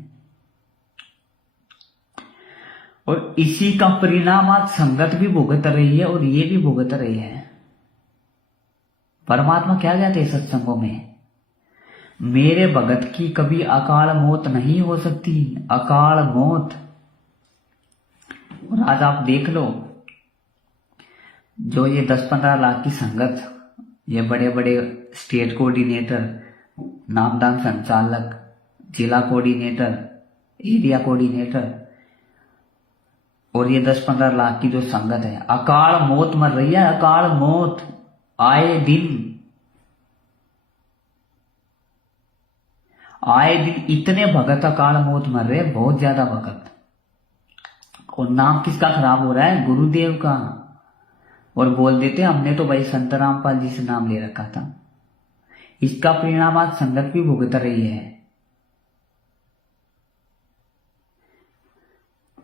और इसी का परिणाम आज संगत भी भुगत रही है और ये भी भुगत रही है। परमात्मा क्या कहते हैं सत्संगों में? मेरे भगत की कभी अकाल मौत नहीं हो सकती, अकाल मौत। और आज आप देख लो, जो ये 10-15 लाख की संगत, ये बड़े बड़े स्टेट कोऑर्डिनेटर, नामदान संचालक, जिला कोऑर्डिनेटर, एरिया कोऑर्डिनेटर, और ये 10-15 लाख की जो संगत है, अकाल मौत मर रही है, अकाल मौत आए दिन। आए दिन इतने भगत अकाल मौत मर रहे, बहुत ज्यादा भगत। और नाम किसका खराब हो रहा है? गुरुदेव का। और बोल देते हमने तो भाई संत रामपाल जी से नाम ले रखा था। इसका परिणाम आज संगत भी भुगत रही है,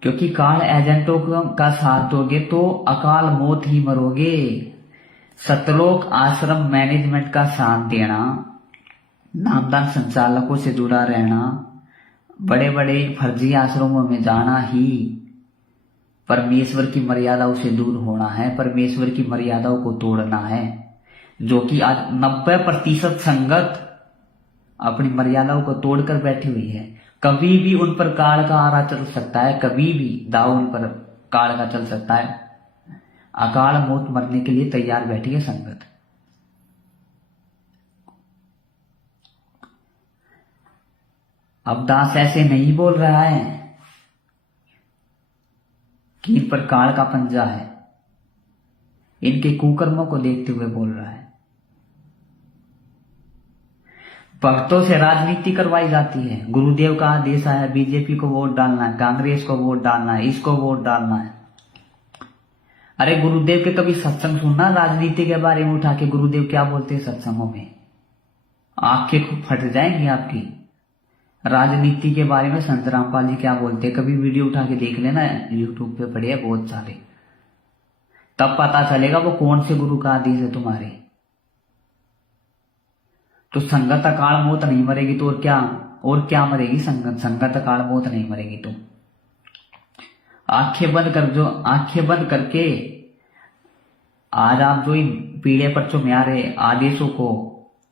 क्योंकि काल एजेंटों का साथ दोगे तो अकाल मौत ही मरोगे। सतलोक आश्रम मैनेजमेंट का साथ देना, नामदान संचालकों से जुड़ा रहना, बड़े बड़े फर्जी आश्रमों में जाना ही परमेश्वर की मर्यादाओं से दूर होना है, परमेश्वर की मर्यादाओं को तोड़ना है। जो कि आज 90% संगत अपनी मर्यादाओं को तोड़कर बैठी हुई है। कभी भी उन पर काल का आरा चल सकता है, कभी भी दाव उन पर काल का चल सकता है। अकाल मौत मरने के लिए तैयार बैठी है संगत। अब दास ऐसे नहीं बोल रहा है कि इन पर काल का पंजा है, इनके कुकर्मों को देखते हुए बोल रहा है। भक्तों से राजनीति करवाई जाती है। गुरुदेव का आदेश आया, बीजेपी को वोट डालना है, कांग्रेस को वोट डालना है, इसको वोट डालना है। अरे गुरुदेव के कभी सत्संग सुनना, राजनीति के बारे में उठा के गुरुदेव क्या बोलते हैं सत्संगों में, आंखें फट जाएंगी आपकी। राजनीति के बारे में संत रामपाल जी क्या बोलते हैं, कभी वीडियो उठा के देख लेना, यूट्यूब पे पड़े हैं बहुत सारे, तब पता चलेगा वो कौन से गुरु का आदेश है तुम्हारे। तो संगत अकाल मौत नहीं मरेगी तो और क्या मरेगी संगत? संगत अकाल मौत नहीं मरेगी तो आंखें बंद करके आज आप जो इन पीढ़े पर्चों में आ रहे आदेशों को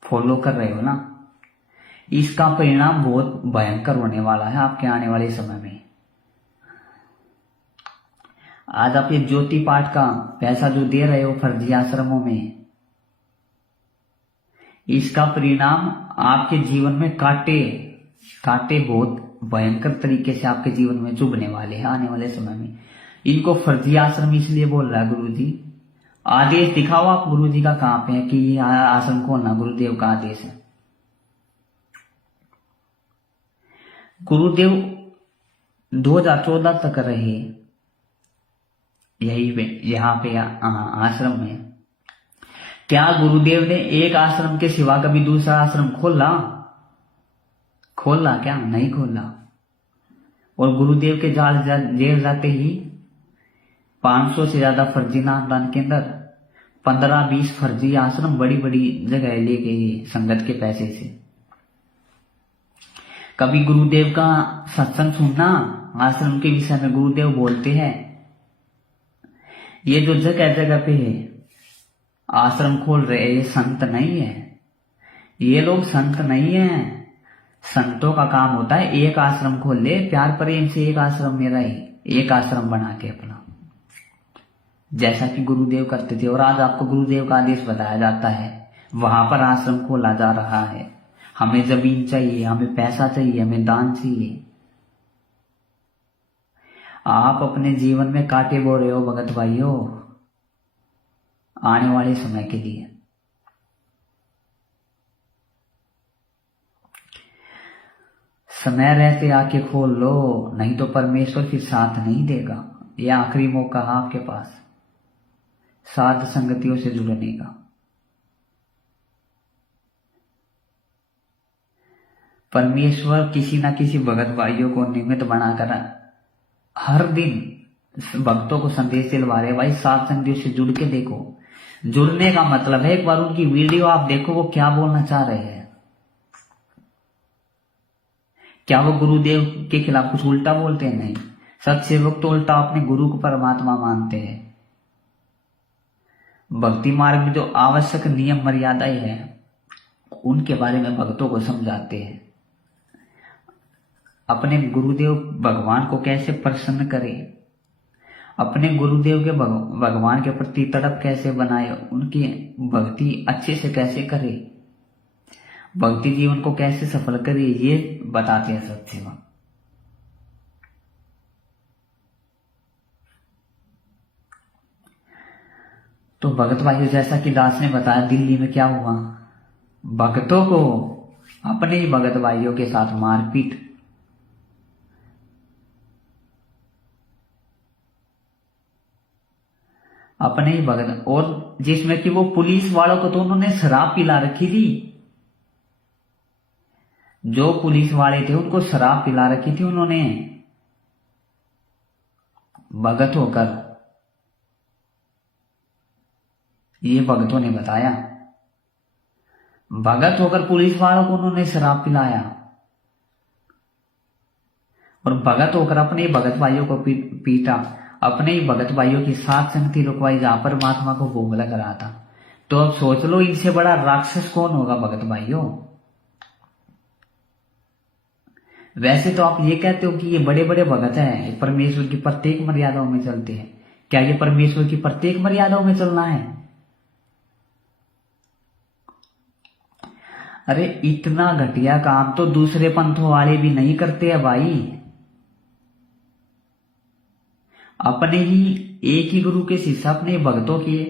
फॉलो कर रहे हो ना, इसका परिणाम बहुत भयंकर होने वाला है आपके आने वाले समय में। आज आप ये ज्योति पाठ का पैसा जो दे रहे हो फर्जी आश्रमों में, इसका परिणाम आपके जीवन में कांटे बहुत भयंकर तरीके से आपके जीवन में चुभने वाले हैं आने वाले समय में। इनको फर्जी आश्रम इसलिए बोल रहा है गुरु जी। आदेश दिखाओ आप गुरु जी का कहाँ पे है कि ये आश्रम खोलना गुरुदेव का आदेश है। गुरुदेव 2014 तक रहे यही पे यहाँ पे आश्रम में। क्या गुरुदेव ने एक आश्रम के सिवा कभी दूसरा आश्रम खोला क्या? नहीं खोला। और गुरुदेव के जेल जाते ही 500 से ज्यादा फर्जी नामदान के अंदर 15-20 फर्जी आश्रम बड़ी बड़ी जगह ले गए संगत के पैसे से। कभी गुरुदेव का सत्संग सुनना, आश्रम के विषय में गुरुदेव बोलते हैं ये जो जगह जगह पे है आश्रम खोल रहे ये संत नहीं है, ये लोग संत नहीं है। संतों का काम होता है एक आश्रम खोल ले, प्यार प्रेम से एक आश्रम में रहे, एक आश्रम बना के अपना, जैसा कि गुरुदेव करते थे। और आज आपको गुरुदेव का आदेश बताया जाता है, वहां पर आश्रम खोला जा रहा है। हमें जमीन चाहिए, हमें पैसा चाहिए, हमें दान चाहिए। आप अपने जीवन में कांटे बो रहे हो भगत भाइयों आने वाले समय के लिए। समय रहते आके खोल लो, नहीं तो परमेश्वर फिर साथ नहीं देगा। यह आखिरी मौका है आपके पास साध संगतियों से जुड़ने का। परमेश्वर किसी ना किसी भगत भाइयों को निमित्त बनाकर हर दिन भक्तों को संदेश दिलवा रहे। भाई साध संगतियों से जुड़ के देखो। जुड़ने का मतलब है एक बार उनकी वीडियो आप देखो वो क्या बोलना चाह रहे हैं। क्या वो गुरुदेव के खिलाफ कुछ उल्टा बोलते हैं? नहीं। सत्सेवक तो उल्टा अपने गुरु को परमात्मा मानते हैं। भक्ति मार्ग में जो आवश्यक नियम मर्यादाएं हैं उनके बारे में भक्तों को समझाते हैं। अपने गुरुदेव भगवान को कैसे प्रसन्न करें, अपने गुरुदेव के भगवान के प्रति तड़प कैसे बनाए, उनकी भक्ति अच्छे से कैसे करे, भक्ति जीवन को कैसे सफल करे, ये बताते हैं सत्सेवक। तो भगत भाइयों जैसा कि दास ने बताया दिल्ली में क्या हुआ, भक्तों को अपने ही भगत भाइयों के साथ मारपीट। अपने ही भगत, और जिसमें कि वो पुलिस वालों को तो उन्होंने शराब पिला रखी थी। जो पुलिस वाले थे उनको शराब पिला रखी थी उन्होंने भगत होकर। ये भगतों ने बताया, भगत होकर पुलिस वालों को उन्होंने शराब पिलाया और भगत होकर अपने भगत भाइयों को पीटा, अपने ही भगत भाइयों की साथ संगति रुकवाई जहां पर महात्मा को भोग लग रहा था। तो अब सोच लो इनसे बड़ा राक्षस कौन होगा भगत भाइयों। वैसे तो आप ये कहते हो कि ये बड़े बड़े भगत हैं, परमेश्वर की प्रत्येक मर्यादाओं में चलते हैं। क्या ये परमेश्वर की प्रत्येक मर्यादाओं में चलना है? अरे इतना घटिया काम तो दूसरे पंथों वाले भी नहीं करते हैं भाई। अपने ही एक ही गुरु के शिष्य, अपने भक्तों के,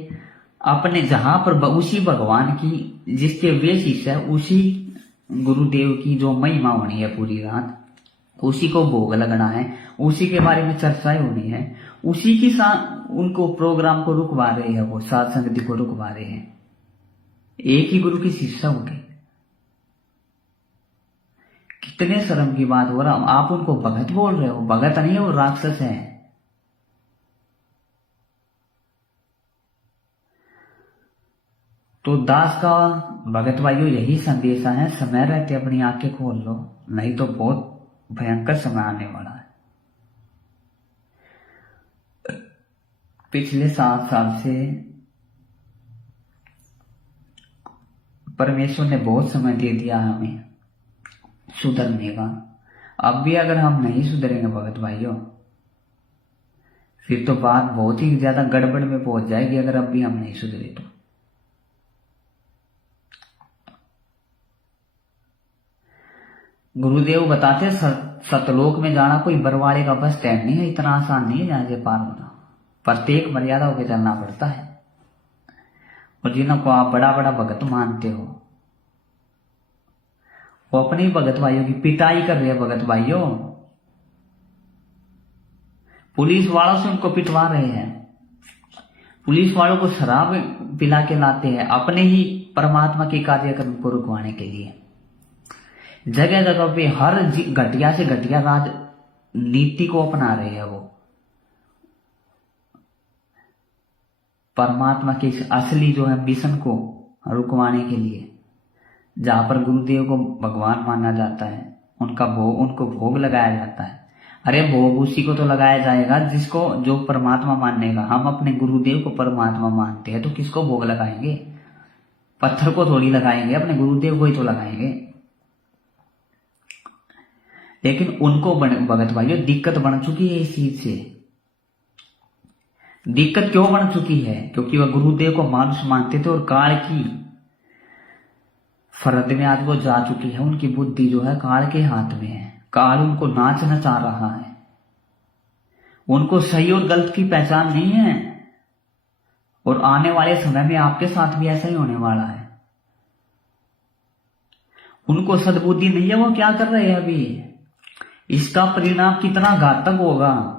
अपने जहां पर उसी भगवान की जिसके वे शिष्य है, उसी गुरुदेव की जो महिमा होनी है पूरी रात, उसी को भोग लगना है, उसी के बारे में चर्चाएं होनी है, उसी के साथ उनको प्रोग्राम को रुकवा रहे हैं, वो साध संगति को रुकवा रहे हैं। एक ही गुरु की शिष्य हो गए। कितने शर्म की बात हो रहा, आप उनको भगत बोल रहे हो। भगत नहीं है वो, राक्षस है। तो दास का भगत भाइयों यही संदेशा है, समय रहते अपनी आंखें खोल लो, नहीं तो बहुत भयंकर समय आने वाला है। पिछले 7 साल से परमेश्वर ने बहुत समय दे दिया हमें सुधरने का। अब भी अगर हम नहीं सुधरेंगे भगत भाइयों, फिर तो बात बहुत ही ज्यादा गड़बड़ में पहुंच जाएगी, अगर अब भी हम नहीं सुधरे तो। गुरुदेव बताते सतलोक में जाना कोई बरवाड़े का बस स्टैंड नहीं है, इतना आसान नहीं है जहां से पार होना। प्रत्येक मर्यादा के चलना पड़ता है। और जिनको आप बड़ा बड़ा भगत मानते हो, वो अपने ही भगत भाइयों की पिटाई कर रहे हैं। भगत भाइयों, पुलिस वालों से उनको पिटवा रहे हैं, पुलिस वालों को शराब पिला के लाते हैं अपने ही परमात्मा के कार्यक्रम को रुकवाने के लिए। जगह जगह पे हर घटिया से घटिया राजनीति को अपना रहे हैं वो, परमात्मा के असली जो है मिशन को रुकवाने के लिए। जहां पर गुरुदेव को भगवान माना जाता है, उनको भोग लगाया जाता है। अरे भोग उसी को तो लगाया जाएगा जिसको, जो परमात्मा मानने का। हम अपने गुरुदेव को परमात्मा मानते हैं तो किसको भोग लगाएंगे? पत्थर को थोड़ी लगाएंगे, अपने गुरुदेव को ही तो लगाएंगे। लेकिन उनको भगत भाइयों दिक्कत बन चुकी है इस चीज से। दिक्कत क्यों बन चुकी है? क्योंकि वह गुरुदेव को मानुष मानते थे और काल की फरद में आज वो जा चुकी है। उनकी बुद्धि जो है काल के हाथ में है। काल उनको नाच नचा रहा है। उनको सही और गलत की पहचान नहीं है। और आने वाले समय में आपके साथ भी ऐसा ही होने वाला है। उनको सद्बुद्धि नहीं है, वो क्या कर रहे हैं अभी। इसका परिणाम कितना घातक होगा।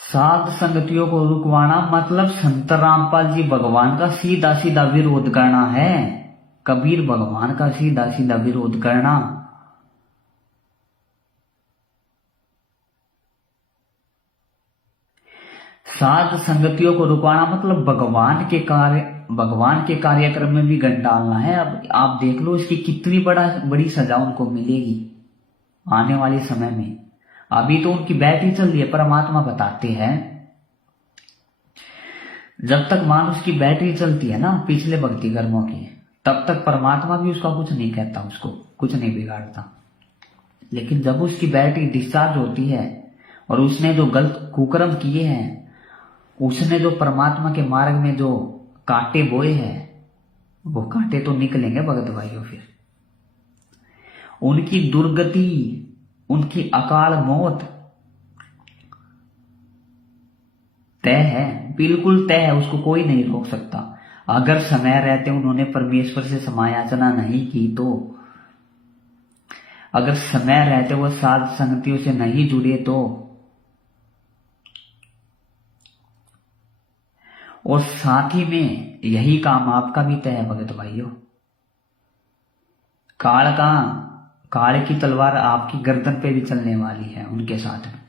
साध संगतियों को रुकवाना मतलब संत रामपाल जी भगवान का सीधा सीधा विरोध करना है। कबीर भगवान का सीधा सीधा विरोध करना। साध संगतियों को रुकवाना मतलब भगवान के कार्यक्रम में भी गंढ डालना है। अब आप देख लो इसकी कितनी बड़ी सजा उनको मिलेगी आने वाले समय में। अभी तो उनकी बैटरी चल रही है। परमात्मा बताते हैं जब तक मानुष की बैटरी चलती है ना पिछले भक्ति कर्मों की, तब तक परमात्मा भी उसका कुछ नहीं कहता, उसको कुछ नहीं बिगाड़ता। लेकिन जब उसकी बैटरी डिस्चार्ज होती है और उसने जो गलत कुकर्म किए हैं, उसने जो परमात्मा के मार्ग में जो कांटे बोए हैं, वो कांटे तो निकलेंगे भगत भाइयों। फिर उनकी दुर्गति, उनकी अकाल मौत तय है, बिल्कुल तय है। उसको कोई नहीं रोक सकता। अगर समय रहते उन्होंने परमेश्वर से समायाचना नहीं की तो, अगर समय रहते वो साध संगतियों से नहीं जुड़े तो, और साथ ही में यही काम आपका भी तय है भगत भाइयों। काल की तलवार आपकी गर्दन पे भी चलने वाली है उनके साथ में।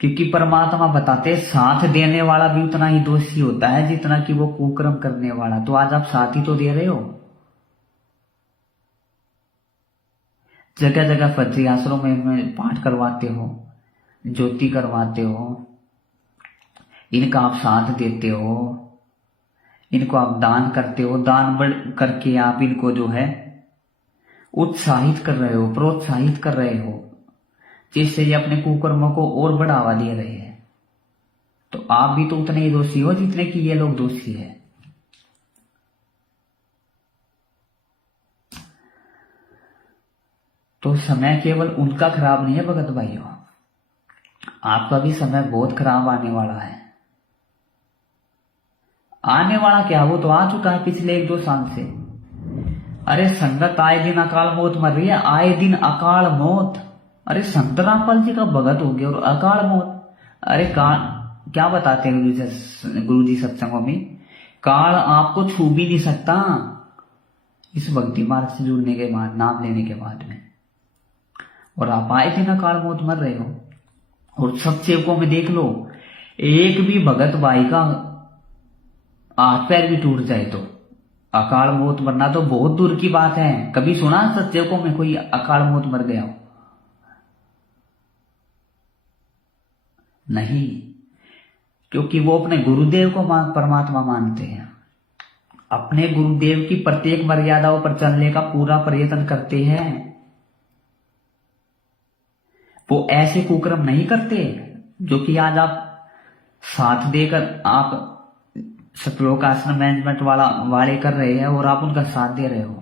क्योंकि परमात्मा बताते साथ देने वाला भी उतना ही दोषी होता है जितना कि वो कुकर्म करने वाला। तो आज आप साथ ही तो दे रहे हो। जगह जगह फर्जी आश्रम में पाठ करवाते हो, ज्योति करवाते हो, इनका आप साथ देते हो, इनको आप दान करते हो। दान करके आप इनको जो है उत्साहित कर रहे हो, प्रोत्साहित कर रहे हो, जिससे ये अपने कुकर्मों को और बढ़ावा दे रहे हैं। तो आप भी तो उतने ही दोषी हो जितने कि ये लोग दोषी है। तो समय केवल उनका खराब नहीं है भगत भाइयों, आपका भी समय बहुत खराब आने वाला है। आने वाला क्या, वो तो आ चुका है पिछले 1-2 साल से। अरे संगत आए दिन अकाल मौत मर रही है, आए दिन अकाल मौत। अरे संत रामपाल जी का भगत हो गया और अकाल मौत। अरे क्या बताते हैं गुरु जी सत्संगों में, काल आपको छू भी नहीं सकता इस भक्ति मार्ग से जुड़ने के बाद, नाम लेने के बाद में। और आप आए दिन अकाल मौत मर रहे हो। और सब सेवकों में देख लो, एक भी भगत भाई का हाथ पैर भी टूट जाए तो अकाल मौत मरना तो बहुत दूर की बात है। कभी सुना सत्सेवकों में कोई अकाल मौत मर गया हो? नहीं, क्योंकि वो अपने गुरुदेव को परमात्मा मानते हैं। अपने गुरुदेव की प्रत्येक मर्यादाओं पर चलने का पूरा प्रयत्न करते हैं। वो ऐसे कुकर्म नहीं करते जो कि आज आप साथ देकर आप सतलोक आश्रम मैनेजमेंट वाले कर रहे हैं और आप उनका साथ दे रहे हो।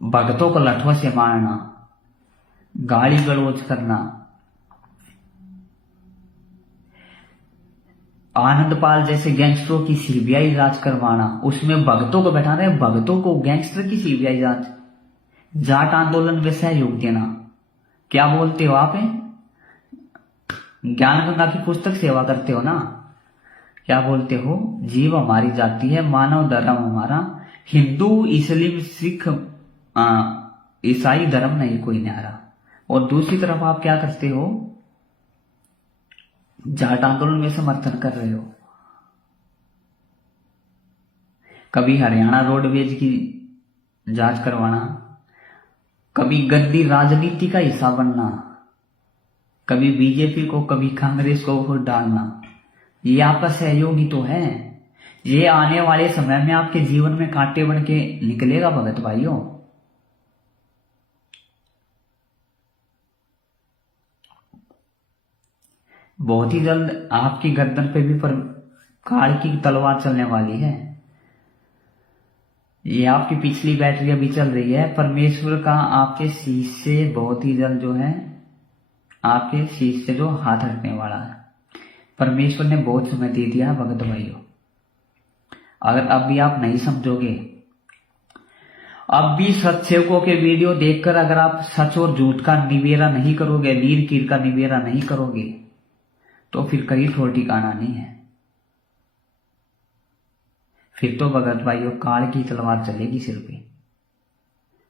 भक्तों को लठों से मारना, गाली गलौज करना, आनंदपाल जैसे गैंगस्टरों की सीबीआई जांच करवाना, उसमें भक्तों को बैठाना है, भक्तों को गैंगस्टर की सीबीआई जांच, जाट आंदोलन में सहयोग देना। क्या बोलते हो आप? ज्ञान गंगा की पुस्तक सेवा करते हो ना? क्या बोलते हो? जीव हमारी जाति है, मानव धर्म हमारा, हिंदू मुस्लिम सिख ईसाई धर्म नहीं कोई न्यारा। और दूसरी तरफ आप क्या करते हो? जाट आंदोलन में समर्थन कर रहे हो। कभी हरियाणा रोडवेज की जांच करवाना, कभी गंदी राजनीति का हिस्सा बनना, कभी बीजेपी को कभी कांग्रेस को वोट डालना, ये आपका सहयोगी तो है। ये आने वाले समय में आपके जीवन में कांटे बन के निकलेगा भगत भाइयों। बहुत ही जल्द आपकी गर्दन पे भी पर काल की तलवार चलने वाली है। ये आपकी पिछली बैटरी अभी चल रही है। परमेश्वर का आपके शीश से बहुत ही जल्द जो है, आपके शीश से जो हाथ हटने वाला है। परमेश्वर ने बहुत समय दे दिया है भगत भाइयों। अगर अब भी आप नहीं समझोगे, अब भी सत्सेवकों के वीडियो देखकर अगर आप सच और झूठ का निबेरा नहीं करोगे, लीर कीर का निबेरा नहीं करोगे, तो फिर कहीं ठोर ठिकाना नहीं है। फिर तो भगत भाइयों काल की तलवार चलेगी सिर पे,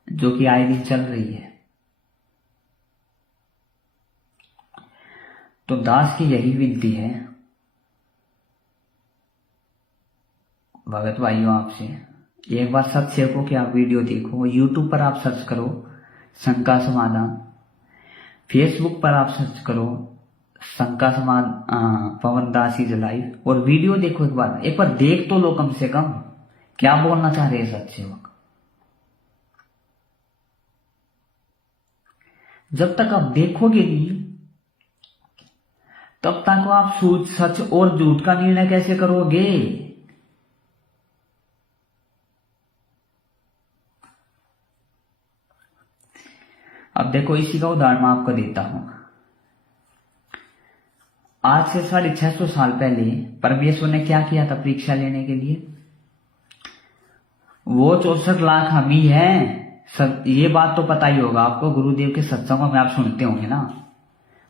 जो कि आए दिन चल रही है। तो दास की यही विनती है भगत भाइयों आपसे, एक बार सत्सेवकों की आप वीडियो देखो। यूट्यूब पर आप सर्च करो शंका समाधान, फेसबुक पर आप सर्च करो शंका समाधान पवन दास इज लाइव, और वीडियो देखो एक बार देख तो लो कम से कम, क्या बोलना चाह रहे हैं सत्सेवक। जब तक आप देखोगे नहीं, तब तक आप सच और झूठ का निर्णय कैसे करोगे? अब देखो, इसी का उदाहरण मैं आपको देता हूं। आज से 650 साल पहले परमेश्वर ने क्या किया था परीक्षा लेने के लिए? वो 64 लाख हम ही हैं। ये बात तो पता ही होगा आपको, गुरुदेव के सत्संगों में आप सुनते होंगे ना,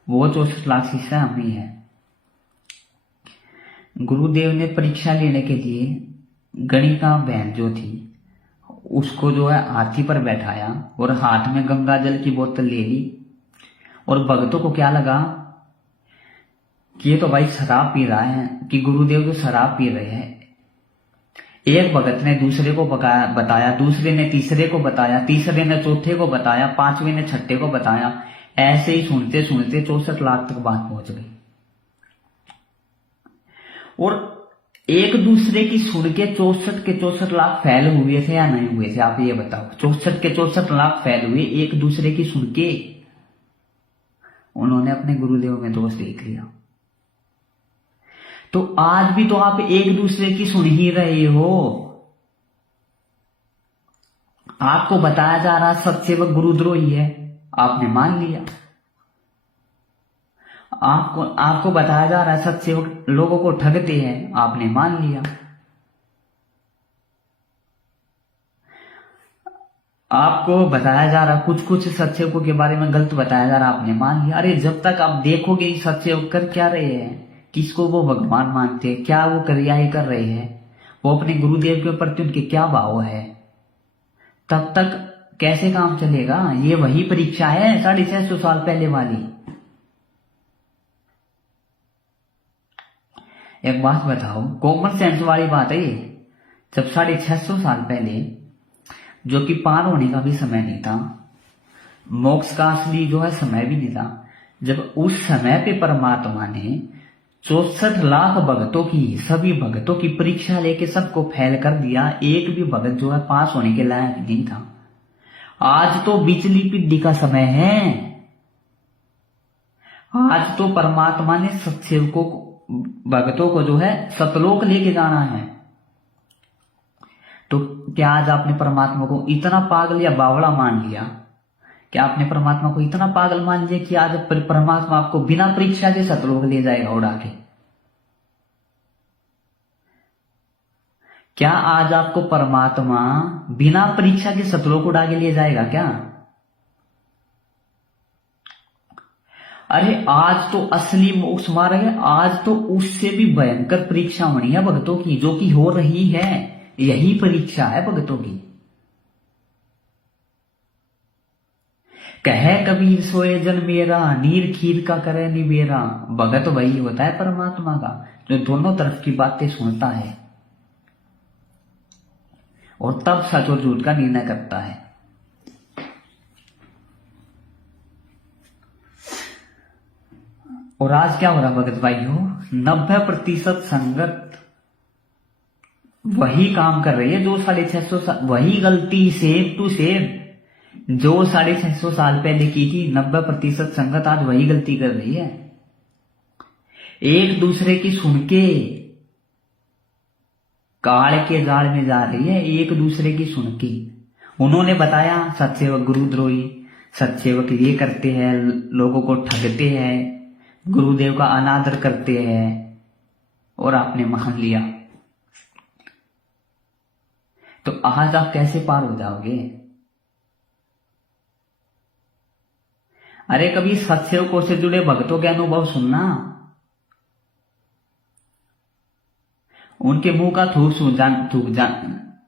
वो 64 लाख शिष्य हम ही है। गुरुदेव ने परीक्षा लेने के लिए गणिका बहन जो थी उसको जो है हाथी पर बैठाया और हाथ में गंगा जल की बोतल ले ली, और भक्तों को क्या लगा कि ये तो भाई शराब पी रहा है, कि गुरुदेव तो शराब पी रहे हैं। एक भगत ने दूसरे को बताया, दूसरे ने तीसरे को बताया, तीसरे ने चौथे को बताया, पांचवें ने छठे को बताया। ऐसे ही सुनते सुनते 64 लाख तक बात पहुंच गई। और एक दूसरे की सुन के 64 के 64 लाख फैल हुए थे या नहीं हुए थे? आप ये बताओ। 64 के 64 लाख फैल हुए एक दूसरे की सुन के। उन्होंने अपने गुरुदेव में दोष देख लिया। तो आज भी तो आप एक दूसरे की सुन ही रहे हो। आपको बताया जा रहा सत्सेवक गुरुद्रोही है, आपने मान लिया। आपको बताया जा रहा है सत्सेवक लोगों को ठगते हैं, आपने मान लिया। आपको बताया जा रहा, कुछ सत्सेवकों के बारे में गलत बताया जा रहा, आपने मान लिया। अरे जब तक आप देखोगे सत्सेवक कर क्या रहे हैं, किसको वो भगवान मानते हैं, क्या वो क्रियाएं कर रहे हैं, वो अपने गुरुदेव के प्रति उनके क्या भाव है, तब तक कैसे काम चलेगा? ये वही परीक्षा है 650 साल पहले वाली। एक बात बताओ, कॉमन सेंस वाली बात है ये। जब 650 साल पहले, जो कि पार होने का भी समय नहीं था, मोक्ष का असली जो है समय भी नहीं था, जब उस समय पे परमात्मा ने 64 लाख भक्तों की, सभी भक्तों की परीक्षा लेके सबको फेल कर दिया, एक भी भगत जो है पास होने के लायक नहीं था। आज तो बिजली पिड्डी का समय है। आज तो परमात्मा ने सत्सेवकों को, भक्तों को जो है सतलोक लेके जाना है। तो क्या आज आपने परमात्मा को इतना पागल या बावड़ा मान लिया? क्या आपने परमात्मा को इतना पागल मान लिया कि आज परमात्मा आपको बिना परीक्षा के सतलोक ले जाएगा उड़ा के? क्या आज आपको परमात्मा बिना परीक्षा के सतलोक उड़ा के ले जाएगा क्या? अरे आज तो असली मोक्ष मार्ग है। आज तो उससे भी भयंकर परीक्षा होनी है भक्तों की, जो कि हो रही है। यही परीक्षा है भक्तों की। कहे कबीर सोए जन मेरा, नीर खीर का करे निबेरा। भगत वही होता है परमात्मा का, जो दोनों तरफ की बातें सुनता है और तब सच और झूठ का निर्णय करता है। और आज क्या हो रहा भगत भाइयों? 90% संगत वही काम कर रही है जो 650 वही गलती सेम टू सेम जो 650 साल पहले की थी। 90% संगत आज वही गलती कर रही है। एक दूसरे की सुन के काल के जाल में जा रही है। एक दूसरे की सुन के उन्होंने बताया सत्सेवक गुरुद्रोही, सत्सेवक ये करते हैं, लोगों को ठगते हैं, गुरुदेव का अनादर करते हैं, और आपने मान लिया। तो आज आप कैसे पार हो जाओगे? अरे कभी सत्सेवकों से जुड़े भक्तों के अनुभव सुनना। उनके मुंह का थूक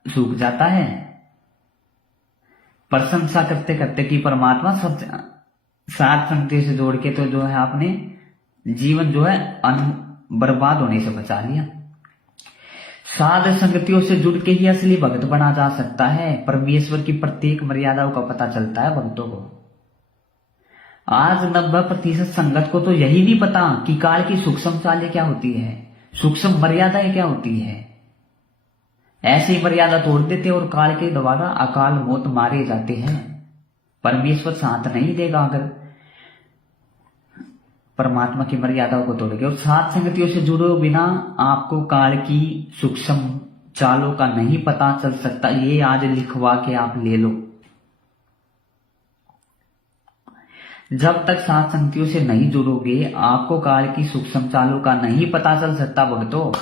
सूख जाता है प्रशंसा करते करते कि परमात्मा सब सात संगति से जोड़ के तो जो है आपने जीवन जो है बर्बाद होने से बचा लिया। साध संगतियों से जुड़ के ही असली भक्त बना जा सकता है। परमेश्वर की प्रत्येक मर्यादाओं का पता चलता है भक्तों को। आज 90% संगत को तो यही नहीं पता कि काल की सूक्ष्म चालें क्या होती है, सूक्ष्म मर्यादाएं क्या होती है। ऐसी मर्यादा तोड़ देते और काल के द्वारा अकाल मौत मारे जाते हैं। परमेश्वर साथ नहीं देगा अगर परमात्मा की मर्यादाओं को तोड़ोगे। और सात संगतियों से जुड़े बिना आपको काल की सूक्ष्म चालों का नहीं पता चल सकता। ये आज लिखवा के आप ले लो। जब तक सात संगतियों से नहीं जुड़ोगे आपको काल की सूक्ष्म चालों का नहीं पता चल सकता भक्तों।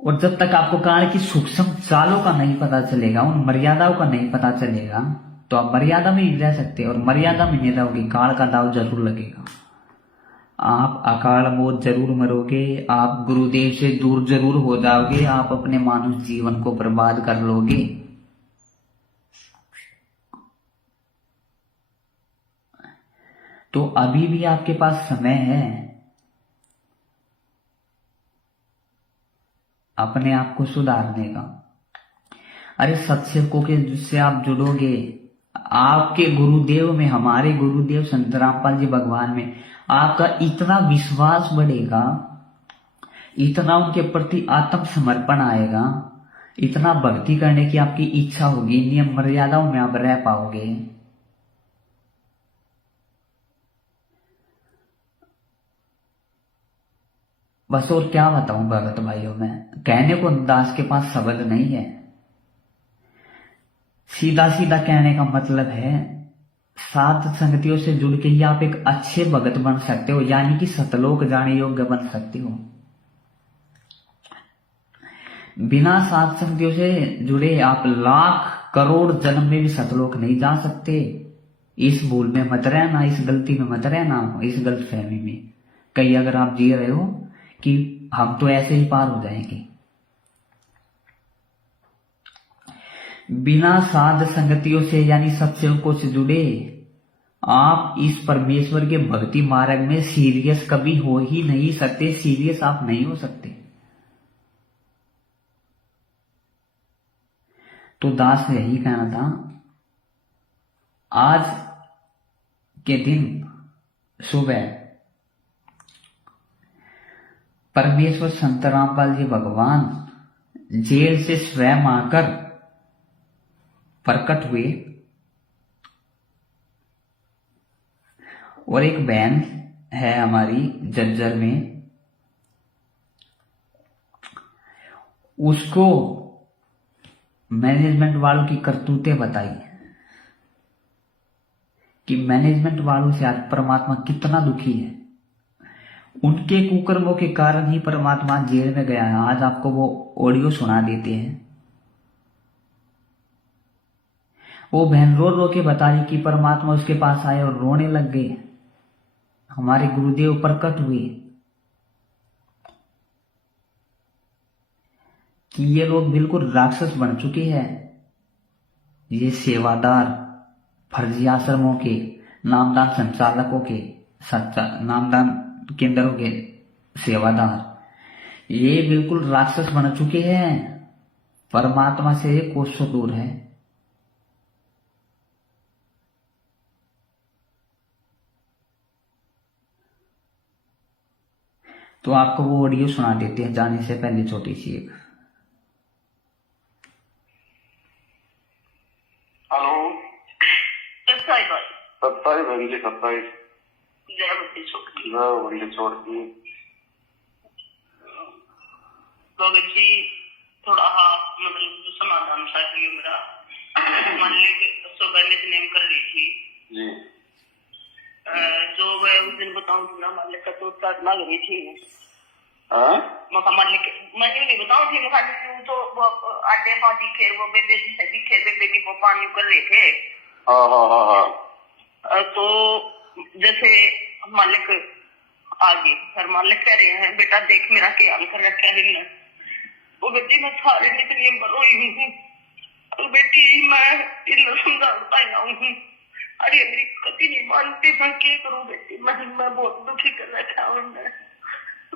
और जब तक आपको काल की सूक्ष्म चालों का नहीं पता चलेगा, उन मर्यादाओं का नहीं पता चलेगा, तो आप मर्यादा में नहीं रह सकते। और मर्यादा में नहीं रहोगे काल का दाव जरूर लगेगा। आप अकाल मौत जरूर मरोगे, आप गुरुदेव से दूर जरूर हो जाओगे, आप अपने मानव जीवन को बर्बाद कर लोगे। तो अभी भी आपके पास समय है अपने आप को सुधारने का। अरे सत्सेवकों के जिससे आप जुड़ोगे, आपके गुरुदेव में, हमारे गुरुदेव संत रामपाल जी भगवान में आपका इतना विश्वास बढ़ेगा, इतना उनके प्रति आत्मसमर्पण आएगा, इतना भक्ति करने की आपकी इच्छा होगी, नियम मर्यादाओं में आप रह पाओगे। बस और क्या बताऊं भगत भाइयों, में कहने को दास के पास शब्द नहीं है। सीधा सीधा कहने का मतलब है सात संगतियों से जुड़ के ही आप एक अच्छे भगत बन सकते हो, यानी कि सतलोक जाने योग्य बन सकते हो। बिना सात संगतियों से जुड़े आप लाख करोड़ जन्म में भी सतलोक नहीं जा सकते। इस भूल में मत रहना, इस गलती में मत रहना, इस गलत फहमी में कहीं अगर आप जी रहे हो कि हम तो ऐसे ही पार हो जाएंगे। बिना साध संगतियों से यानी सत्संगों से जुड़े आप इस परमेश्वर के भक्ति मार्ग में सीरियस कभी हो ही नहीं सकते। सीरियस आप नहीं हो सकते। तो दास ने यही कहना था, आज के दिन सुबह परमेश्वर संत रामपाल जी भगवान जेल से स्वयं आकर प्रकट हुए और एक बहन है हमारी जज्जर में, उसको मैनेजमेंट वालों की करतूतें बताई कि मैनेजमेंट वालों से आज परमात्मा कितना दुखी है। उनके कुकर्मों के कारण ही परमात्मा जेल में गया है। आज आपको वो ऑडियो सुना देते हैं। वो बहन रो रो के बता रही कि परमात्मा उसके पास आए और रोने लग गए। हमारे गुरुदेव प्रकट हुए कि ये लोग बिल्कुल राक्षस बन चुके हैं। ये सेवादार फर्जी आश्रमों के, नामदान संचालकों के, नामदान केंद्रों के सेवादार, ये बिल्कुल राक्षस बन चुके हैं। परमात्मा से ये कोसों दूर है। तो आपको वो ऑडियो सुना देते हैं जाने से पहले छोटी सी एक। हेलो, 27 भाई। 27 बहन जी, 27 जय बच्ची छोटी। बड़ी छोटी। तो बच्ची थोड़ा मतलब जो समाधान चाहिए मेरा। मान लीजिए सुबह में नियम कर ली थी जी, जो मैं उस दिन बताऊँ ना, मान लिया तो तक लग रही थी। हाँ मान लिया मैं नहीं बताऊँ थी, तो वो आटे पानी खेर वो बेबे से दिखे, बेबी को पानी कर रहे थे। हाँ हाँ हाँ हाँ। तो जैसे मालिक आगे सर मालिक कह रहे हैं, बेटा देख मेरा क्या हाल कर रखा है। वो बेटी मैं सारे निकली रोई हूँ। बेटी मैं इन समझाता हूँ। अरे मेरी कभी नहीं मानती, मैं क्या करूँ बेटी। मैं बहुत दुखी कर रखा हूँ।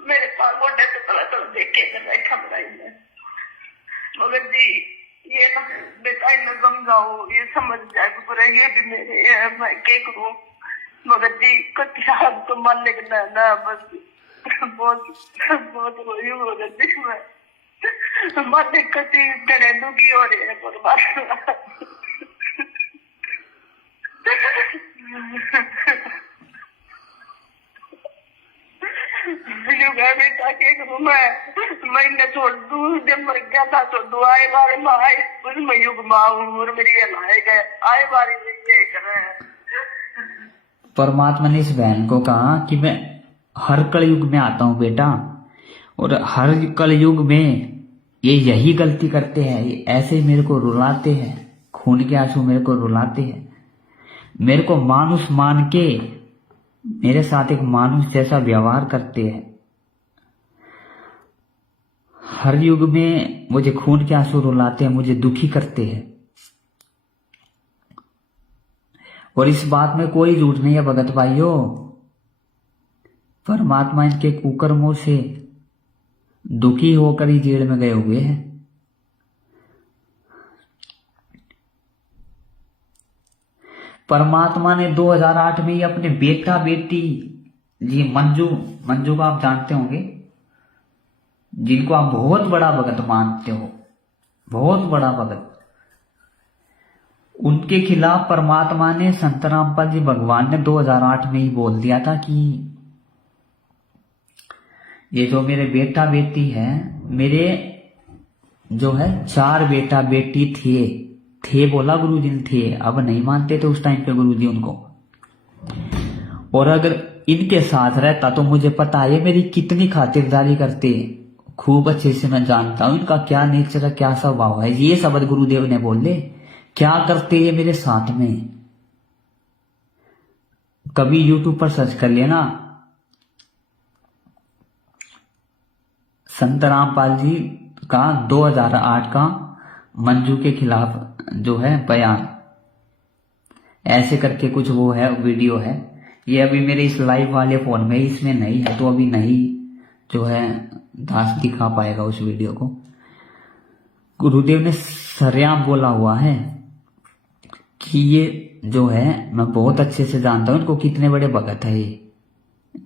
मेरे पास गोडे पे तला देखे कर रखा बनाई। मगर जी ये ना बेटा इन्हें समझाओ, ये समझ जाए पूरा, ये भी मेरे है, मैं क्या करूँ। मगर जी कटिया तो मान लेना ना, बस बहुत रोई हूँ। मगर जी मैं मन कति करे दुखी हो रही है परमात्मा। बेटा के करूँ मैं इन्हें छोड़ दूँ। जब मैं क्या था छोड़ दूँ, आए बारे में आए उसमें युग माऊँ और मेरी लाए गए आए बारे में ये करे। परमात्मा ने इस बहन को कहा कि मैं हर कलयुग में आता हूँ बेटा, और हर कलयुग में ये यही गलती करते हैं। ये ऐसे ही मेरे को रुलाते हैं, खून के आंसू मेरे को रुलाते हैं। मेरे को मानुष मान के मेरे साथ एक मानुष जैसा व्यवहार करते हैं। हर युग में मुझे खून के आंसू रुलाते हैं, मुझे दुखी करते हैं। और इस बात में कोई झूठ नहीं है भगत भाइयों। परमात्मा इनके कुकर्मों से दुखी होकर ही जेल में गए हुए हैं। परमात्मा ने 2008 में ही अपने बेटा बेटी जी मंजू को आप जानते होंगे, जिनको आप बहुत बड़ा भगत मानते हो, बहुत बड़ा भगत, उनके खिलाफ परमात्मा ने संत रामपाल जी भगवान ने 2008 में ही बोल दिया था कि ये जो मेरे बेटा बेटी है, मेरे जो है 4 बेटा बेटी थे बोला गुरुजी ने, थे। अब नहीं मानते थे उस टाइम पे गुरुजी उनको। और अगर इनके साथ रहता तो मुझे पता है मेरी कितनी खातिरदारी करते, खूब अच्छे से मैं जानता हूं इनका क्या नेचर है, क्या स्वभाव है। ये शब्द गुरुदेव ने बोले, क्या करते ये मेरे साथ में। कभी यूट्यूब पर सर्च कर लेना, संत रामपाल जी का 2008 का मंजू के खिलाफ जो है बयान, ऐसे करके कुछ वो है वीडियो है। ये अभी मेरे इस लाइव वाले फोन में इसमें नहीं है, तो अभी नहीं जो है दास दिखा पाएगा उस वीडियो को। गुरुदेव ने सरेआम बोला हुआ है कि ये जो है मैं बहुत अच्छे से जानता हूं इनको, कितने बड़े भगत है ये,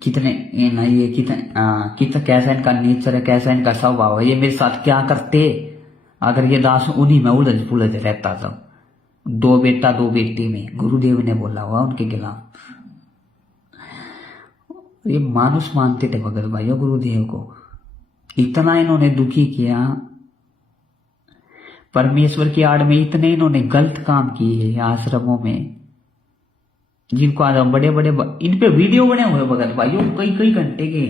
कितने ये नहीं ये कितना कैसा इनका नेचर है, कैसा इनका स्वभाव है। ये मेरे साथ क्या करते अगर ये दास उन्हीं में उलझ पुलझ रहता था। 2 बेटा 2 बेटी में गुरुदेव ने बोला हुआ उनके खिलाफ। ये मानुष मानते थे भगत भाइयों गुरुदेव को। इतना इन्होंने दुखी किया परमेश्वर की आड़ में इतने इन्होंने गलत काम किए हैं आश्रमों में, जिनको आज हम बड़े बड़े इन पे वीडियो बने हुए भगत भाइयों, कई कई घंटे के,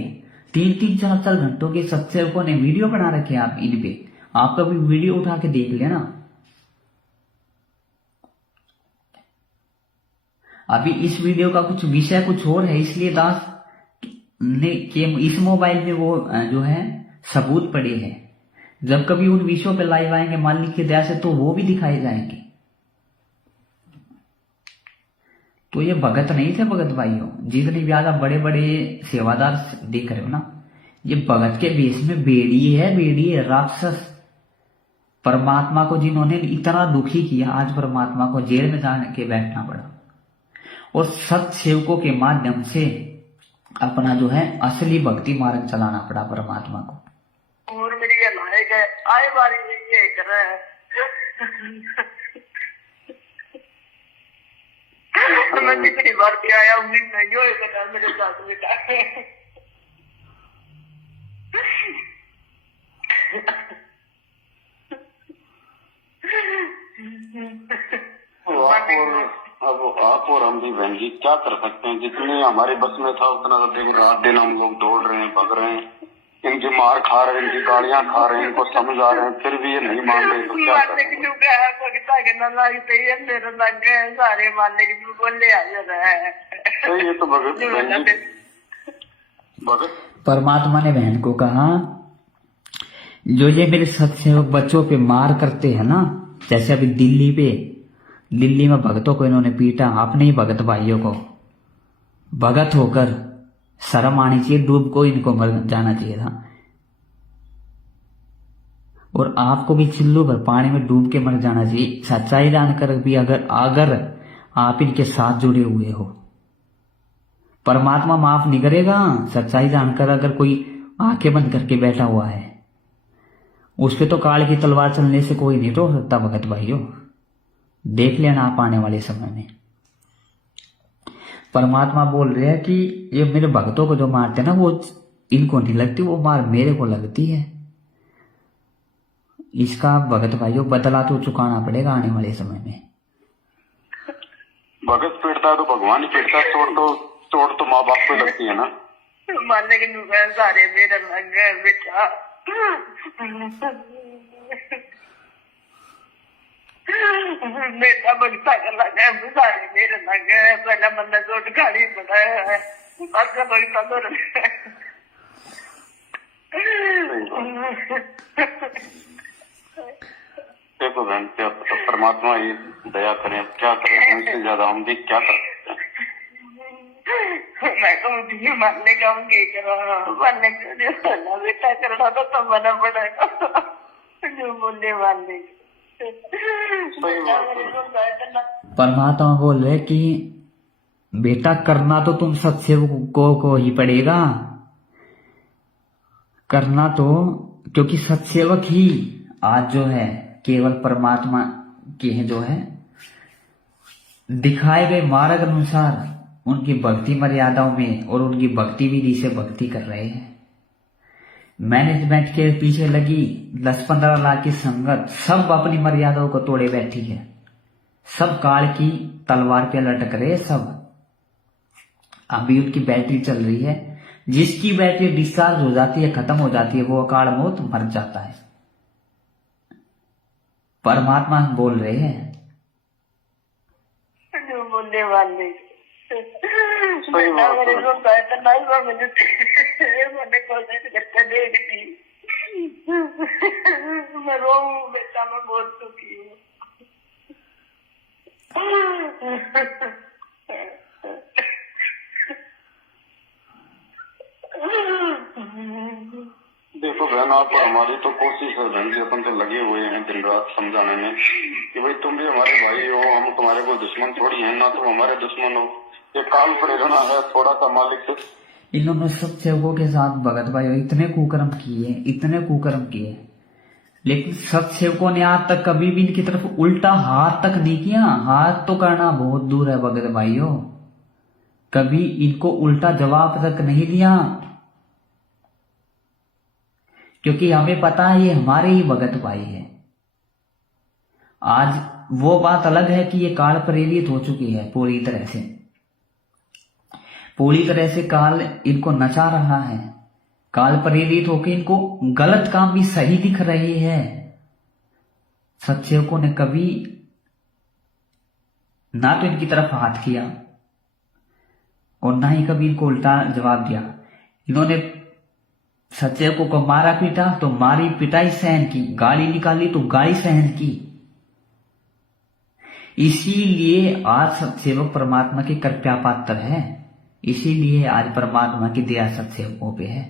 3-3, 4-4 घंटों के सत्सेवकों ने वीडियो बना रखे हैं। आप इन पे आप कभी वीडियो उठा के देख लेना। अभी इस वीडियो का कुछ विषय कुछ और है, इसलिए दास ने के इस मोबाइल में वो जो है सबूत पड़े हैं। जब कभी उन विषयों पे लाइव आएंगे मालिक की दया से तो वो भी दिखाए जाएंगे। तो ये भगत नहीं थे भगत भाइयों, जितनी भी आज आप बड़े बड़े सेवादार देख रहे हो ना, ये भगत के वेश में बेड़ी है राक्षस। परमात्मा को जिन्होंने इतना दुखी किया, आज परमात्मा को जेल में जाने के बैठना पड़ा और सत सेवकों के माध्यम से अपना जो है असली भक्ति मार्ग चलाना पड़ा परमात्मा को। और मेरी ये लायक है आए बारी ये कर रहा है। मैं कितनी बार भी आया, उम्मीद नहीं हो मेरे साथ बेटा। अब आप और हम भी बहन जी क्या कर सकते हैं, जितने हमारे बस में था उतना तो देखो रात दिन हम लोग दौड़ रहे हैं, भग रहे हैं, इनकी मार खा रहे हैं, इनकी गालियां खा रहे हैं, इनको समझा रहे हैं, फिर भी ये नहीं मान रहे, तो क्या करें। सारे मानने की बोले आ रहा है। ये तो भगत बहन जी, भगत परमात्मा ने बहन को कहा, जो ये मेरे सत्सेवक बच्चों पे मार करते हैं ना, जैसे अभी दिल्ली में भगतों को इन्होंने पीटा, अपने ही भगत भाइयों को, भगत होकर शर्म आनी चाहिए, डूब को इनको मर जाना चाहिए था। और आपको भी चिल्लू भर पानी में डूब के मर जाना चाहिए, सच्चाई जानकर भी अगर आप इनके साथ जुड़े हुए हो। परमात्मा माफ नहीं करेगा। सच्चाई जानकर अगर कोई आंखें बंद करके बैठा हुआ है, उस पे तो काल की तलवार चलने से कोई नहीं रोक सकता भगत भाइयों। देख लेना आप आने वाले समय में। परमात्मा बोल रहे हैं कि ये मेरे भक्तों को जो मारते हैं ना, वो इनको नहीं लगती, वो मार मेरे को लगती है। इसका भगत भाइयों बदला तो चुकाना पड़ेगा आने वाले समय में। भगत पीटता है तो भगवान ही पीटता है, चोट तो माँ बाप को लगती है ना। मानने के सारे मेरा लग गए बेटा। बेटा भगता कर लगा सारे मेरे लग गए। पहला बंदा चोट गाड़ी पड़ा है, भगता तो देखो बहन, क्या पता परमात्मा ही दया करें, क्या करें, हमसे ज्यादा हम भी क्या कर सकते हैं। मैं कहूँ मानने का मानने का बेटा करना तो मना पड़ेगा, जो बोले मानने। परमात्मा बोल रहे कि बेटा करना तो तुम सत्सेवकों को ही पड़ेगा, करना तो, क्योंकि सत्सेवक ही आज जो है केवल परमात्मा के जो है दिखाए गए मार्ग अनुसार उनकी भक्ति मर्यादाओं में और उनकी भक्ति विधि से भक्ति कर रहे हैं। मैनेजमेंट के पीछे लगी 10-15 लाख की संगत सब अपनी मर्यादाओं को तोड़े बैठी है, सब काल की तलवार पे लटक रहे सब। अभी उनकी बैटरी चल रही है, जिसकी बैटरी डिस्चार्ज हो जाती है, खत्म हो जाती है, वो अकाल मौत मर जाता है। परमात्मा बोल रहे हैं जो बोलने वाले मैंने कोशिश करके देखती, मैं रो बेटा, मैं बहुत दुखी हूँ। देखो बहन, आप और हमारी तो कोशिश है बहन जी, अपन तो लगे हुए हैं दिन रात समझाने में कि भाई तुम भी हमारे भाई हो, हम तुम्हारे कोई दुश्मन थोड़ी हैं, ना तुम हमारे दुश्मन हो। ये काल प्रेरणा है थोड़ा सा मालिक से। इन्होंने सब सेवकों के साथ भगत भाई इतने कुकर्म किए, लेकिन सब सेवकों ने आज तक कभी भी इनकी तरफ उल्टा हाथ तक नहीं किया। हाथ तो करना बहुत दूर है भगत भाइयों, कभी इनको उल्टा जवाब तक नहीं दिया, क्योंकि हमें पता है ये हमारे ही भगत भाई है। आज वो बात अलग है कि ये काल प्रेरित हो चुकी है पूरी तरह से काल इनको नचा रहा है। काल प्रेरित होकर इनको गलत काम भी सही दिख रहे हैं। सत्सेवकों ने कभी ना तो इनकी तरफ हाथ किया और ना ही कभी इनको उल्टा जवाब दिया। इन्होंने सत्सेवकों को मारा पीटा तो मारी पिटाई सहन की, गाली निकाली तो गाली सहन की। इसीलिए आज सत्सेवक परमात्मा के कृपा पात्र है, इसीलिए आज परमात्मा की दया सत्सेवकों पे है।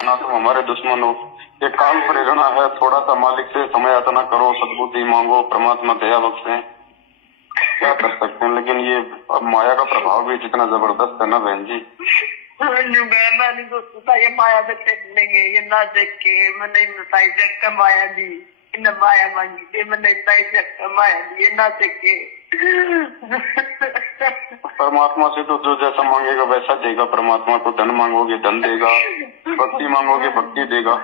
ना तुम हमारे दुश्मन हो, ये काल प्रेरणा है। थोड़ा सा मालिक से समय यातना करो, सद्बुद्धि मांगो, परमात्मा दया बख्शे। क्या कर सकते हैं, लेकिन ये अब माया का प्रभाव भी जितना जबरदस्त है ना बहन जी। मैंने दोस्तों ये माया देख लेंगे, ये ना देख के मैंने नताई का माया दी, न माया मांगी थी मैंने का माया दी, ये ना देख के। परमात्मा से तो जो जैसा मांगेगा वैसा देगा। परमात्मा को धन मांगोगे धन देगा, भक्ति मांगोगे भक्ति देगा।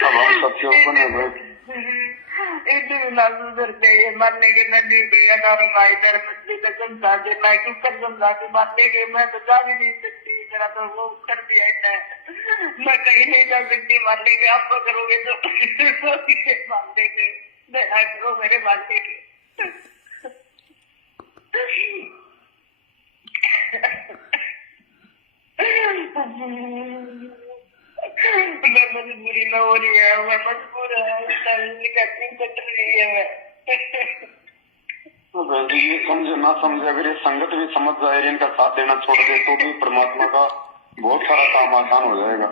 अब हम सत्सेवकों ने मानने के नदी गया समझा दे, मैं क्यों कर समझा के मानने के, मैं तो जा भी नहीं सकती, मेरा तो वो कर दिया है, मैं कहीं नहीं जा सकती मानने के। आप तो करोगे तो मानने के, दया करो मेरे मानने के। मैं मजबूरी में हो रही है, मैं मजबूर है, कट रही है मैं। तो बहन जी ये समझे ना समझे, अगर ये संगत भी समझ जाए, इनका साथ देना छोड़ दे तो भी परमात्मा का बहुत सारा काम आसान हो जाएगा।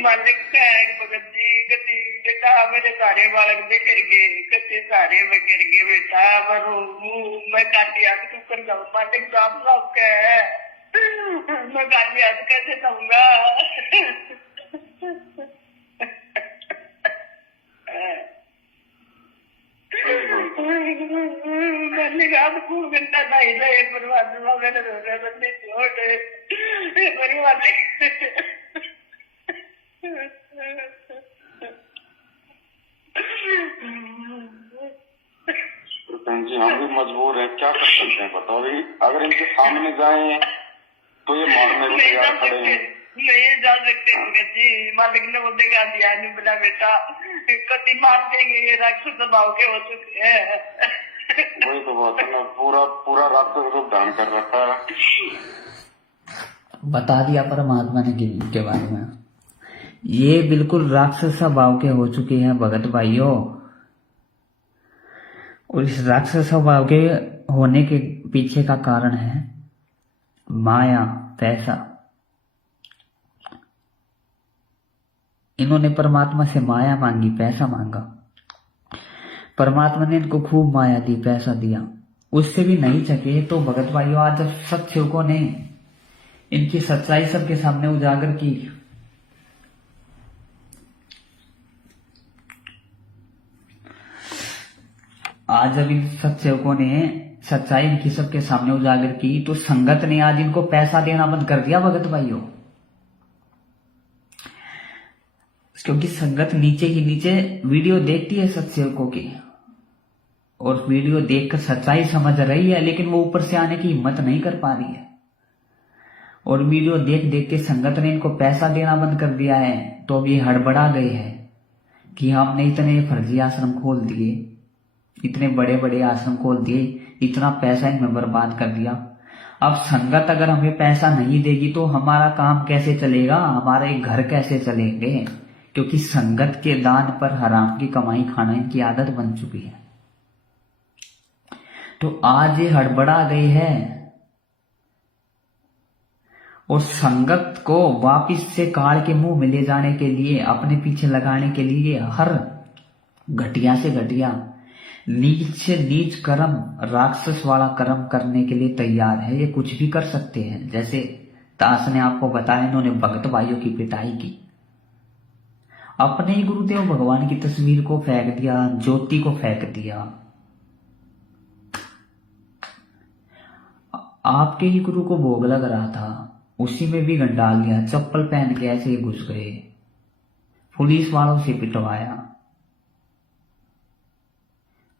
मालिक का है भगत जी, कति बेटा मेरे सारे बालक दे कर गए, कति सारे में गिर गए बेटा, मैं काटी हाथ क्यों कर जाऊँ, मालिक साहब साहब का है, मैं काटी हाथ कैसे जाऊंगा। मैंने कहा तो खूब घंटा नहीं रहे परमात्मा, मैंने रोना बंदे छोड़ परिवार। बहन जी हम भी मजबूर हैं, क्या कर सकते हैं बताओ। अगर इनके सामने जाए तो ये मारने को तैयार खड़े हैं। नहीं जा सकते भगत जी, मालिक ने वो देखा दिया नहीं बोला बेटा कति मार देंगे, ये राक्षस स्वभाव के हो चुके हैं। वही तो बात है ना, पूरा राक्षस रूप धारण कर रखा है। बता दिया परमात्मा ने के बारे में, ये बिल्कुल राक्षस स्वभाव के हो चुके हैं भगत भाइयों। और इस राक्षस स्वभाव के होने के पीछे का कारण है माया, पैसा। इन्होंने परमात्मा से माया मांगी, पैसा मांगा, परमात्मा ने इनको खूब माया दी, पैसा दिया, उससे भी नहीं सके। तो भगत भाइयों आज जब सत्सेवकों ने इनकी सच्चाई सबके सामने उजागर की, आज जब इन सत्सेवकों ने सच्चाई इनकी सबके सामने उजागर की तो संगत ने आज इनको पैसा देना बंद कर दिया भगत भाइयों। क्योंकि संगत नीचे ही नीचे वीडियो देखती है सत्सेवकों की और वीडियो देखकर सच्चाई समझ रही है, लेकिन वो ऊपर से आने की हिम्मत नहीं कर पा रही है। और वीडियो देख देख के संगत ने इनको पैसा देना बंद कर दिया है। तो अब ये हड़बड़ा गए हैं कि हमने इतने फर्जी आश्रम खोल दिए, इतने बड़े बड़े आश्रम खोल दिए, इतना पैसा इनमें बर्बाद कर दिया। अब संगत अगर हमें पैसा नहीं देगी तो हमारा काम कैसे चलेगा, हमारे घर कैसे चलेंगे, क्योंकि संगत के दान पर हराम की कमाई खाना इनकी आदत बन चुकी है। तो आज ये हड़बड़ा गए हैं और संगत को वापिस से काल के मुंह में ले जाने के लिए, अपने पीछे लगाने के लिए हर घटिया से घटिया, नीच से नीच कर्म, राक्षस वाला कर्म करने के लिए तैयार है। ये कुछ भी कर सकते हैं। जैसे दास ने आपको बताया, इन्होंने भक्त भाइयों की पिटाई की, अपने ही गुरुदेव भगवान की तस्वीर को फेंक दिया, ज्योति को फेंक दिया, आपके ही गुरु को भोग लग रहा था उसी में भी डाल दिया, चप्पल पहन के ऐसे ही घुस गए, पुलिस वालों से पिटवाया।